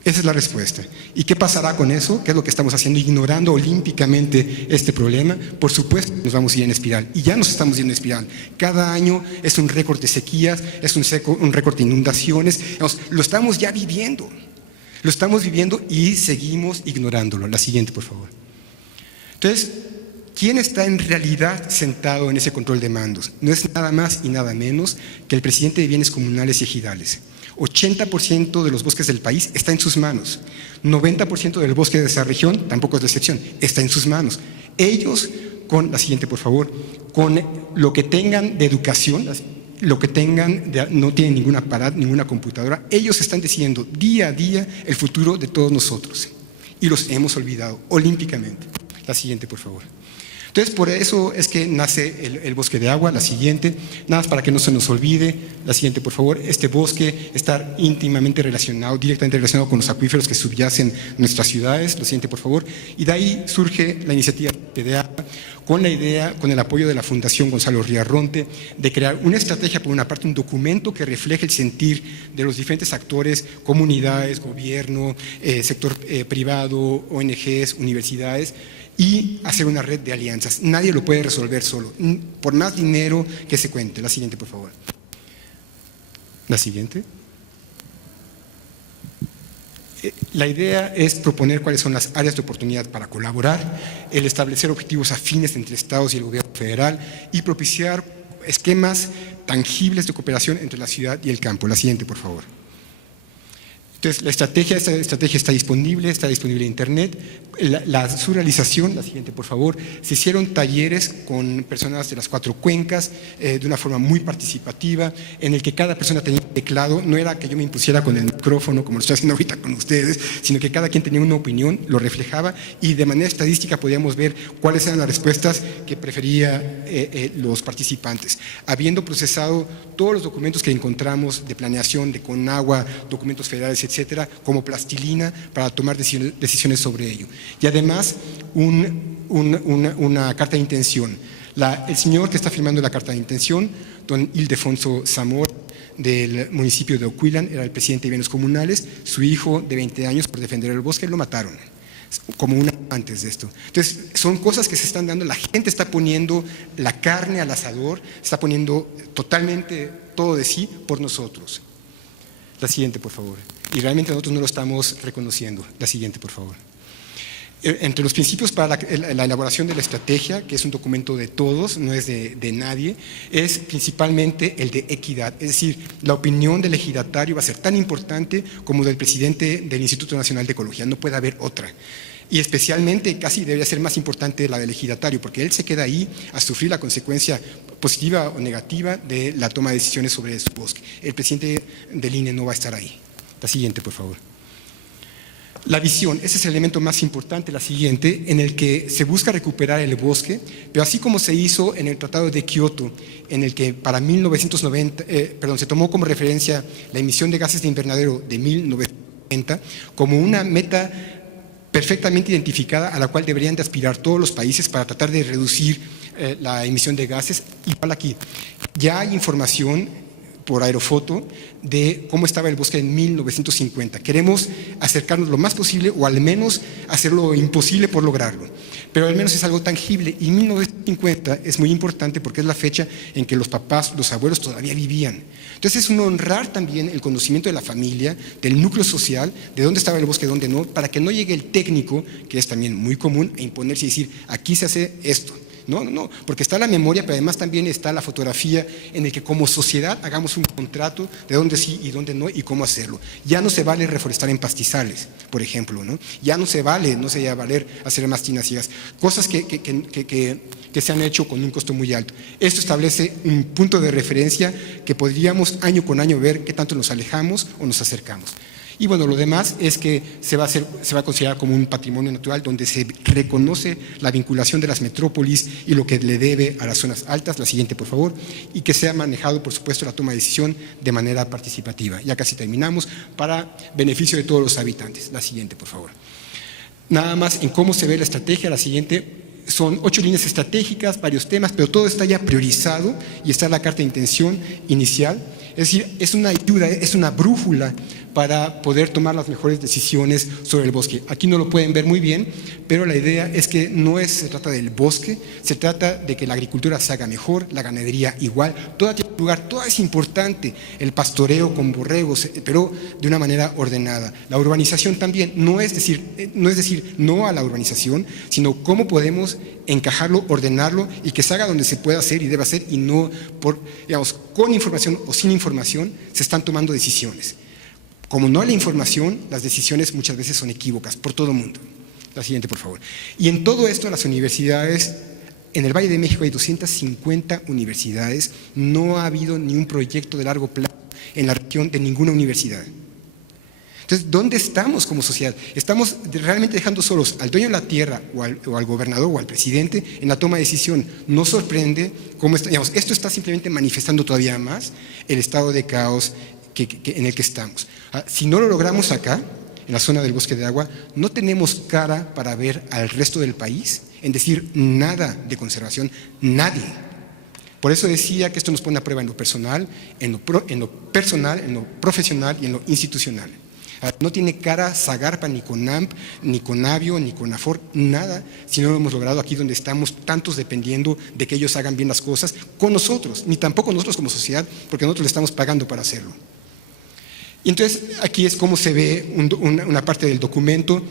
Esa es la respuesta. ¿Y qué pasará con eso? ¿Qué es lo que estamos haciendo? Ignorando olímpicamente este problema. Por supuesto nos vamos a ir en espiral. Y ya nos estamos yendo en espiral. Cada año es un récord de sequías, es un récord de inundaciones. Lo estamos ya viviendo. Lo estamos viviendo y seguimos ignorándolo. La siguiente, por favor. Entonces, ¿quién está en realidad sentado en ese control de mandos? No es nada más y nada menos que el presidente de bienes comunales y ejidales. 80% de los bosques del país está en sus manos. 90% del bosque de esa región, tampoco es la excepción, está en sus manos. Ellos, con la siguiente por favor, con lo que tengan de educación, lo que tengan, no tienen ningún aparato, ninguna computadora, ellos están decidiendo día a día el futuro de todos nosotros. Y los hemos olvidado olímpicamente. La siguiente por favor. Entonces, por eso es que nace el bosque de agua, la siguiente, nada más para que no se nos olvide, la siguiente por favor, este bosque está íntimamente relacionado, directamente relacionado con los acuíferos que subyacen nuestras ciudades, la siguiente por favor, y de ahí surge la iniciativa de agua, con la idea, con el apoyo de la Fundación Gonzalo Riarronte, de crear una estrategia, por una parte un documento que refleje el sentir de los diferentes actores, comunidades, gobierno, sector privado, ONGs, universidades, y hacer una red de alianzas. Nadie lo puede resolver solo, por más dinero que se cuente. La siguiente, por favor. La siguiente. La idea es proponer cuáles son las áreas de oportunidad para colaborar, el establecer objetivos afines entre estados y el gobierno federal y propiciar esquemas tangibles de cooperación entre la ciudad y el campo. La siguiente, por favor. Entonces, esta estrategia está disponible en internet. Su realización, la siguiente por favor, se hicieron talleres con personas de las 4 cuencas de una forma muy participativa, en el que cada persona tenía un teclado, no era que yo me impusiera con el micrófono como lo estoy haciendo ahorita con ustedes, sino que cada quien tenía una opinión, lo reflejaba y de manera estadística podíamos ver cuáles eran las respuestas que preferían los participantes. Habiendo procesado todos los documentos que encontramos de planeación, de Conagua, documentos federales, etcétera, como plastilina para tomar decisiones sobre ello. Y además, una carta de intención. El señor que está firmando la carta de intención, don Ildefonso Zamora, del municipio de Ocuilan, era el presidente de bienes comunales. Su hijo de 20 años, por defender el bosque, lo mataron, como un año antes de esto. Entonces, son cosas que se están dando, la gente está poniendo la carne al asador, está poniendo totalmente todo de sí por nosotros. La siguiente, por favor. Y realmente nosotros no lo estamos reconociendo. La siguiente, por favor. Entre los principios para la elaboración de la estrategia, que es un documento de todos, no es de nadie, es principalmente el de equidad. Es decir, la opinión del ejidatario va a ser tan importante como del presidente del Instituto Nacional de Ecología. No puede haber otra. Y especialmente, casi debería ser más importante la del ejidatario, porque él se queda ahí a sufrir la consecuencia positiva o negativa de la toma de decisiones sobre su bosque. El presidente del INE no va a estar ahí. La siguiente, por favor. La visión, ese es el elemento más importante, la siguiente, en el que se busca recuperar el bosque, pero así como se hizo en el Tratado de Kioto, en el que para 1990, se tomó como referencia la emisión de gases de invernadero de 1990 como una meta perfectamente identificada a la cual deberían de aspirar todos los países para tratar de reducir la emisión de gases. Igual aquí, ya hay información por aerofoto de cómo estaba el bosque en 1950. Queremos acercarnos lo más posible o al menos hacer lo imposible por lograrlo, pero al menos es algo tangible. Y 1950 es muy importante porque es la fecha en que los papás, los abuelos todavía vivían. Entonces es un honrar también el conocimiento de la familia, del núcleo social, de dónde estaba el bosque, dónde no, para que no llegue el técnico, que es también muy común, a imponerse y decir, aquí se hace esto. No, porque está la memoria, pero además también está la fotografía en el que como sociedad hagamos un contrato de dónde sí y dónde no y cómo hacerlo. Ya no se vale reforestar en pastizales, por ejemplo, ¿no? Ya no se vale, no se va a valer hacer más tinas ciegas, cosas que se han hecho con un costo muy alto. Esto establece un punto de referencia que podríamos año con año ver qué tanto nos alejamos o nos acercamos. Y bueno, lo demás es que se va a considerar como un patrimonio natural donde se reconoce la vinculación de las metrópolis y lo que le debe a las zonas altas. La siguiente, por favor. Y que sea manejado, por supuesto, la toma de decisión de manera participativa. Ya casi terminamos, para beneficio de todos los habitantes. La siguiente, por favor. Nada más en cómo se ve la estrategia. La siguiente. Son 8 líneas estratégicas, varios temas, pero todo está ya priorizado y está la carta de intención inicial. Es decir, es una ayuda, es una brújula para poder tomar las mejores decisiones sobre el bosque. Aquí no lo pueden ver muy bien, pero la idea es que se trata del bosque, se trata de que la agricultura se haga mejor, la ganadería igual, todo tiene lugar, todo es importante, el pastoreo con borregos, pero de una manera ordenada. La urbanización también, no es decir no a la urbanización, sino cómo podemos encajarlo, ordenarlo y que se haga donde se pueda hacer y deba hacer, y no con información o sin información se están tomando decisiones. Como no hay la información, las decisiones muchas veces son equívocas por todo el mundo. La siguiente, por favor. Y en todo esto, las universidades, en el Valle de México hay 250 universidades, no ha habido ni un proyecto de largo plazo en la región de ninguna universidad. Entonces, ¿dónde estamos como sociedad? ¿Estamos realmente dejando solos al dueño de la tierra o al gobernador o al presidente en la toma de decisión? Nos sorprende cómo esto está simplemente manifestando todavía más el estado de caos en el que estamos. Si no lo logramos acá, en la zona del bosque de agua, no tenemos cara para ver al resto del país en decir nada de conservación, nadie. Por eso decía que esto nos pone a prueba en lo personal, en lo profesional y en lo institucional. No tiene cara Zagarpa, ni CONAMP, ni CONAVIO, ni CONAFOR, nada, si no lo hemos logrado aquí donde estamos tantos dependiendo de que ellos hagan bien las cosas con nosotros, ni tampoco nosotros como sociedad, porque nosotros le estamos pagando para hacerlo. Y entonces aquí es cómo se ve una parte del documento.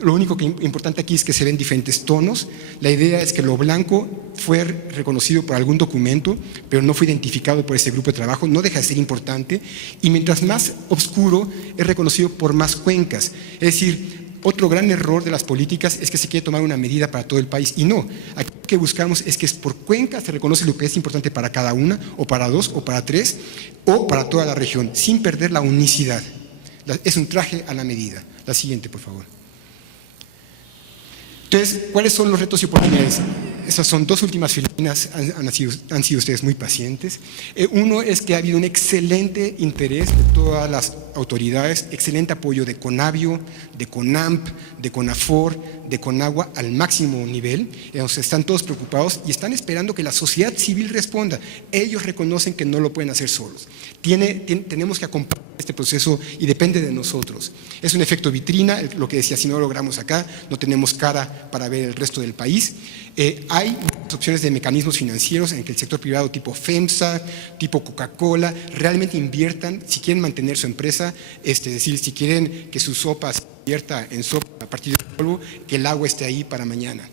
Lo único que importante aquí es que se ven diferentes tonos. La idea es que lo blanco fue reconocido por algún documento, pero no fue identificado por ese grupo de trabajo, no deja de ser importante, y mientras más oscuro es reconocido por más cuencas. Es decir, otro gran error de las políticas es que se quiere tomar una medida para todo el país, y no. Aquí lo que buscamos es que por cuencas se reconoce lo que es importante para cada una, o para dos, o para tres, o para toda la región, sin perder la unicidad. Es un traje a la medida. La siguiente, por favor. Entonces, ¿cuáles son los retos y oportunidades? Esas son dos últimas filipinas, han sido ustedes muy pacientes. Uno es que ha habido un excelente interés de todas las autoridades, excelente apoyo de CONAVIO, de CONAMP, de CONAFOR, de CONAGUA al máximo nivel. Están todos preocupados y están esperando que la sociedad civil responda. Ellos reconocen que no lo pueden hacer solos. Tenemos que acompañar este proceso y depende de nosotros. Es un efecto vitrina, lo que decía, si no lo logramos acá, no tenemos cara para ver el resto del país. Hay opciones de mecanismos financieros en que el sector privado tipo FEMSA, tipo Coca-Cola, realmente inviertan si quieren mantener su empresa, es decir, si quieren que su sopa se convierta en sopa a partir del polvo, que el agua esté ahí para mañana.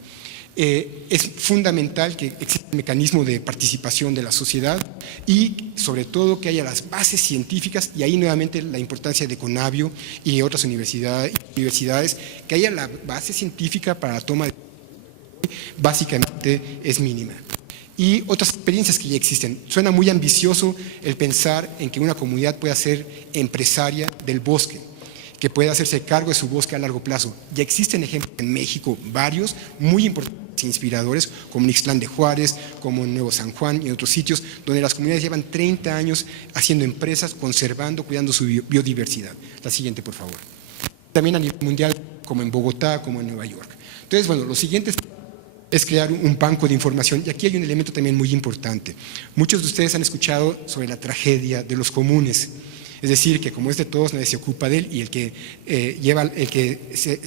Es fundamental que exista un mecanismo de participación de la sociedad y sobre todo que haya las bases científicas, y ahí nuevamente la importancia de CONAVIO y otras universidades, que haya la base científica para la toma de básicamente es mínima. Y otras experiencias que ya existen. Suena muy ambicioso el pensar en que una comunidad pueda ser empresaria del bosque, que pueda hacerse cargo de su bosque a largo plazo. Ya existen ejemplos en México, varios, muy importantes e inspiradores, como en Ixtlán de Juárez, como en Nuevo San Juan y en otros sitios, donde las comunidades llevan 30 años haciendo empresas, conservando, cuidando su biodiversidad. La siguiente, por favor. También a nivel mundial, como en Bogotá, como en Nueva York. Entonces, bueno, lo siguiente es crear un banco de información, y aquí hay un elemento también muy importante. Muchos de ustedes han escuchado sobre la tragedia de los comunes. Es decir, que como es de todos, nadie se ocupa de él, y el que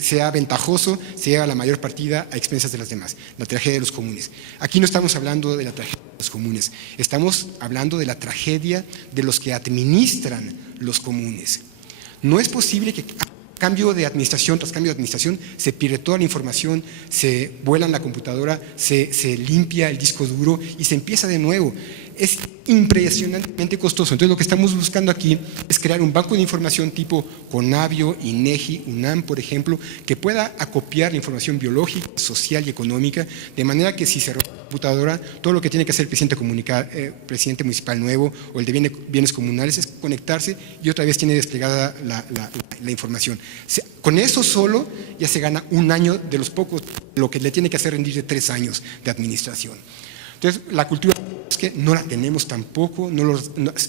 sea ventajoso se lleva la mayor partida a expensas de las demás. La tragedia de los comunes. Aquí no estamos hablando de la tragedia de los comunes, estamos hablando de la tragedia de los que administran los comunes. No es posible que cambio de administración tras cambio de administración se pierde toda la información, se vuela en la computadora, se limpia el disco duro y se empieza de nuevo. Es impresionantemente costoso. Entonces lo que estamos buscando aquí es crear un banco de información tipo CONAVIO, INEGI, UNAM, por ejemplo, que pueda acopiar la información biológica, social y económica, de manera que si se computadora, todo lo que tiene que hacer el presidente municipal nuevo o el de bienes comunales es conectarse y otra vez tiene desplegada la información. Con eso solo ya se gana un año de los pocos, lo que le tiene que hacer rendir de 3 años de administración. Entonces, la cultura es que no la tenemos tampoco,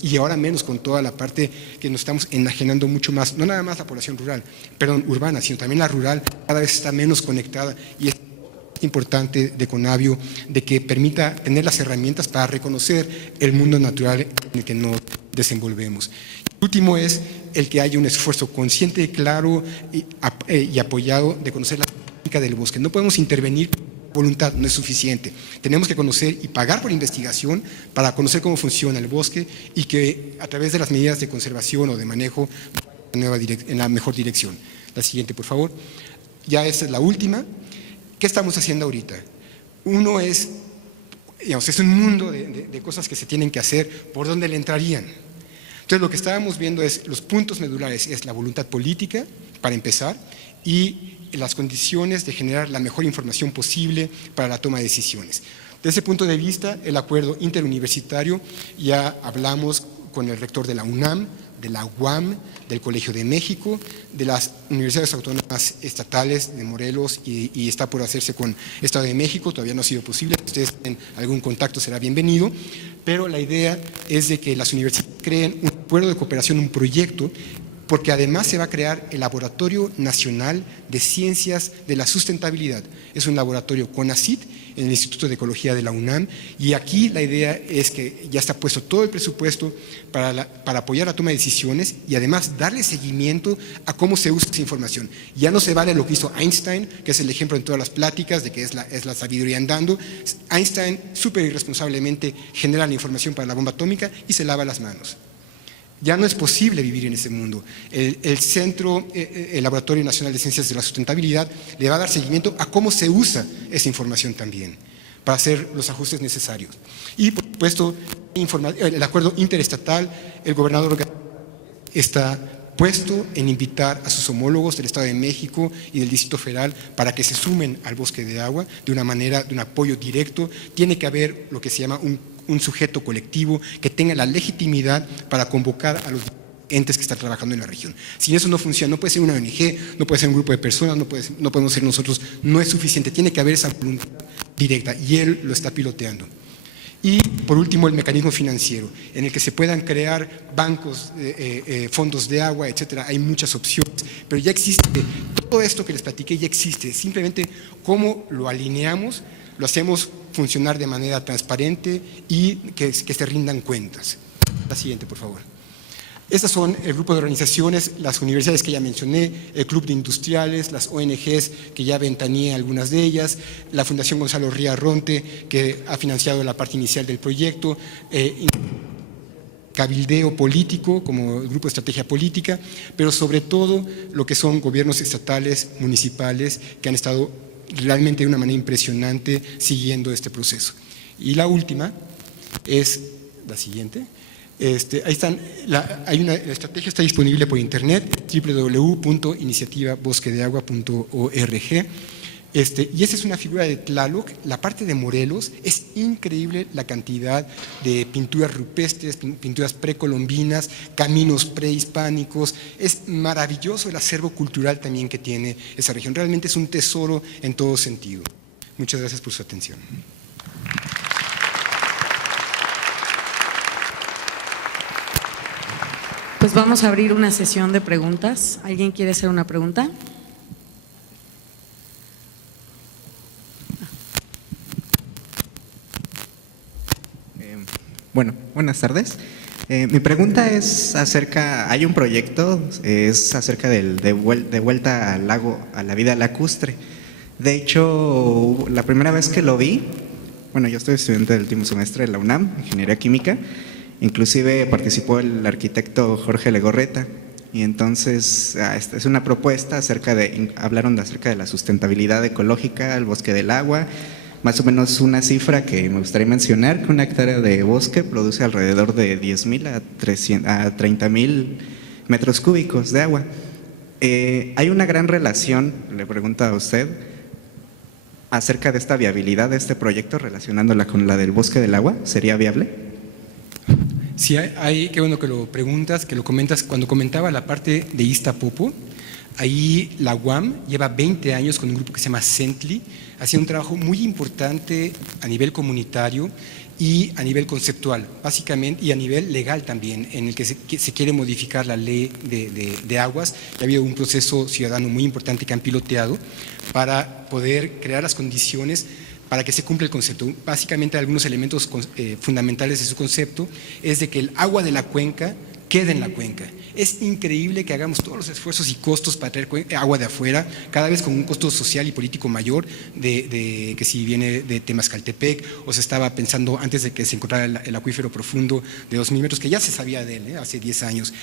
y ahora menos con toda la parte que nos estamos enajenando mucho más, no nada más la población urbana, sino también la rural, cada vez está menos conectada y es importante de Conavio de que permita tener las herramientas para reconocer el mundo natural en el que nos desenvolvemos. El último es el que haya un esfuerzo consciente, claro y apoyado de conocer la técnica del bosque. No podemos intervenir, voluntad no es suficiente. Tenemos que conocer y pagar por investigación para conocer cómo funciona el bosque y que a través de las medidas de conservación o de manejo en la mejor dirección. La siguiente, por favor. Ya esta es la última. ¿Qué estamos haciendo ahorita? Uno es, digamos, es un mundo de cosas que se tienen que hacer, ¿por dónde le entrarían? Entonces lo que estábamos viendo es los puntos medulares, es la voluntad política, para empezar, y las condiciones de generar la mejor información posible para la toma de decisiones. Desde ese punto de vista, el acuerdo interuniversitario, ya hablamos con el rector de la UNAM, de la UAM, del Colegio de México, de las universidades autónomas estatales de Morelos y está por hacerse con Estado de México, todavía no ha sido posible, si ustedes tienen algún contacto será bienvenido, pero la idea es de que las universidades creen un acuerdo de cooperación, un proyecto, porque además se va a crear el Laboratorio Nacional de Ciencias de la Sustentabilidad. Es un laboratorio CONACYT en el Instituto de Ecología de la UNAM y aquí la idea es que ya está puesto todo el presupuesto para apoyar la toma de decisiones y además darle seguimiento a cómo se usa esa información. Ya no se vale lo que hizo Einstein, que es el ejemplo en todas las pláticas de que es la sabiduría andando. Einstein súper irresponsablemente genera la información para la bomba atómica y se lava las manos. Ya no es posible vivir en ese mundo. El Laboratorio Nacional de Ciencias de la Sustentabilidad le va a dar seguimiento a cómo se usa esa información también, para hacer los ajustes necesarios. Y por supuesto, el acuerdo interestatal, el gobernador está puesto en invitar a sus homólogos del Estado de México y del Distrito Federal para que se sumen al bosque de agua de una manera, de un apoyo directo. Tiene que haber lo que se llama un sujeto colectivo que tenga la legitimidad para convocar a los entes que están trabajando en la región. Si eso no funciona, no puede ser una ONG, no puede ser un grupo de personas, no podemos ser nosotros, no es suficiente, tiene que haber esa voluntad directa y él lo está piloteando. Y por último el mecanismo financiero, en el que se puedan crear bancos, fondos de agua, etcétera. Hay muchas opciones, pero ya existe, todo esto que les platiqué ya existe, simplemente cómo lo alineamos, lo hacemos funcionar de manera transparente y que se rindan cuentas. La siguiente, por favor. Estas son el grupo de organizaciones, las universidades que ya mencioné, el Club de Industriales, las ONGs que ya ventaneé algunas de ellas, la Fundación Gonzalo Ría Ronte que ha financiado la parte inicial del proyecto, cabildeo político como el Grupo de Estrategia Política, pero sobre todo lo que son gobiernos estatales, municipales, que han estado realmente de una manera impresionante siguiendo este proceso. Y la última es la siguiente. Ahí están, la estrategia está disponible por internet, www.iniciativabosquedeagua.org. Y esta es una figura de Tlaloc. La parte de Morelos es increíble la cantidad de pinturas rupestres, pinturas precolombinas, caminos prehispánicos. Es maravilloso el acervo cultural también que tiene esa región. Realmente es un tesoro en todo sentido. Muchas gracias por su atención. Pues vamos a abrir una sesión de preguntas. ¿Alguien quiere hacer una pregunta? Bueno, buenas tardes. Mi pregunta es acerca, hay un proyecto, es acerca de vuelta al lago, a la vida lacustre. De hecho, la primera vez que lo vi, bueno, yo estoy estudiante del último semestre de la UNAM, Ingeniería Química, inclusive participó el arquitecto Jorge Legorreta, y entonces es una propuesta hablaron acerca de la sustentabilidad ecológica, el bosque del agua. Más o menos una cifra que me gustaría mencionar, que una hectárea de bosque produce alrededor de 10,000 a 30,000 metros cúbicos de agua. Hay una gran relación, le pregunto a usted, acerca de esta viabilidad de este proyecto relacionándola con la del Bosque del Agua. ¿Sería viable? Sí, qué bueno que lo preguntas, que lo comentas. Cuando comentaba la parte de Iztapopo, ahí la UAM lleva 20 años con un grupo que se llama CENTLI, haciendo un trabajo muy importante a nivel comunitario y a nivel conceptual, básicamente, y a nivel legal también, en el que se quiere modificar la ley de aguas. Ya ha habido un proceso ciudadano muy importante que han piloteado para poder crear las condiciones para que se cumpla el concepto. Básicamente, algunos elementos fundamentales de su concepto es de que el agua de la cuenca quede en la cuenca. Es increíble que hagamos todos los esfuerzos y costos para traer agua de afuera, cada vez con un costo social y político mayor, que si viene de Temascaltepec, o se estaba pensando antes de que se encontrara el acuífero profundo de 2.000 metros, que ya se sabía de él hace 10 años,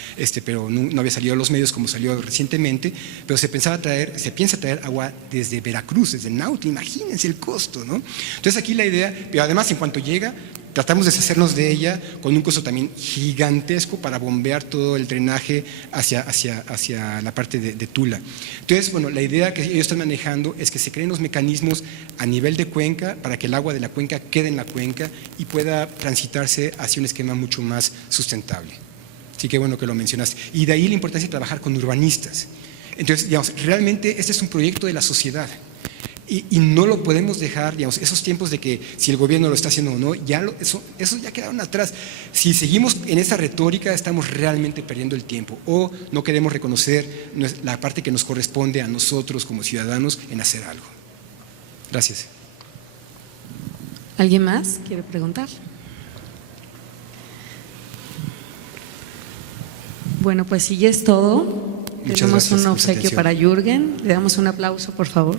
pero no había salido a los medios como salió recientemente, pero se piensa traer agua desde Veracruz, desde Nautla. Imagínense el costo, ¿no? Entonces aquí la idea, pero además en cuanto llega, tratamos de deshacernos de ella con un costo también gigantesco para bombear todo el drenaje hacia la parte de Tula. Entonces, bueno, la idea que ellos están manejando es que se creen los mecanismos a nivel de cuenca para que el agua de la cuenca quede en la cuenca y pueda transitarse hacia un esquema mucho más sustentable. Así que bueno que lo mencionaste. Y de ahí la importancia de trabajar con urbanistas. Entonces, digamos, realmente este es un proyecto de la sociedad. Y no lo podemos dejar, digamos, esos tiempos de que si el gobierno lo está haciendo o no, eso ya quedaron atrás. Si seguimos en esa retórica, estamos realmente perdiendo el tiempo o no queremos reconocer la parte que nos corresponde a nosotros como ciudadanos en hacer algo. Gracias. ¿Alguien más quiere preguntar? Bueno, pues si ya es todo, Muchas tenemos gracias un por su obsequio atención. para Jürgen. Le damos un aplauso, por favor.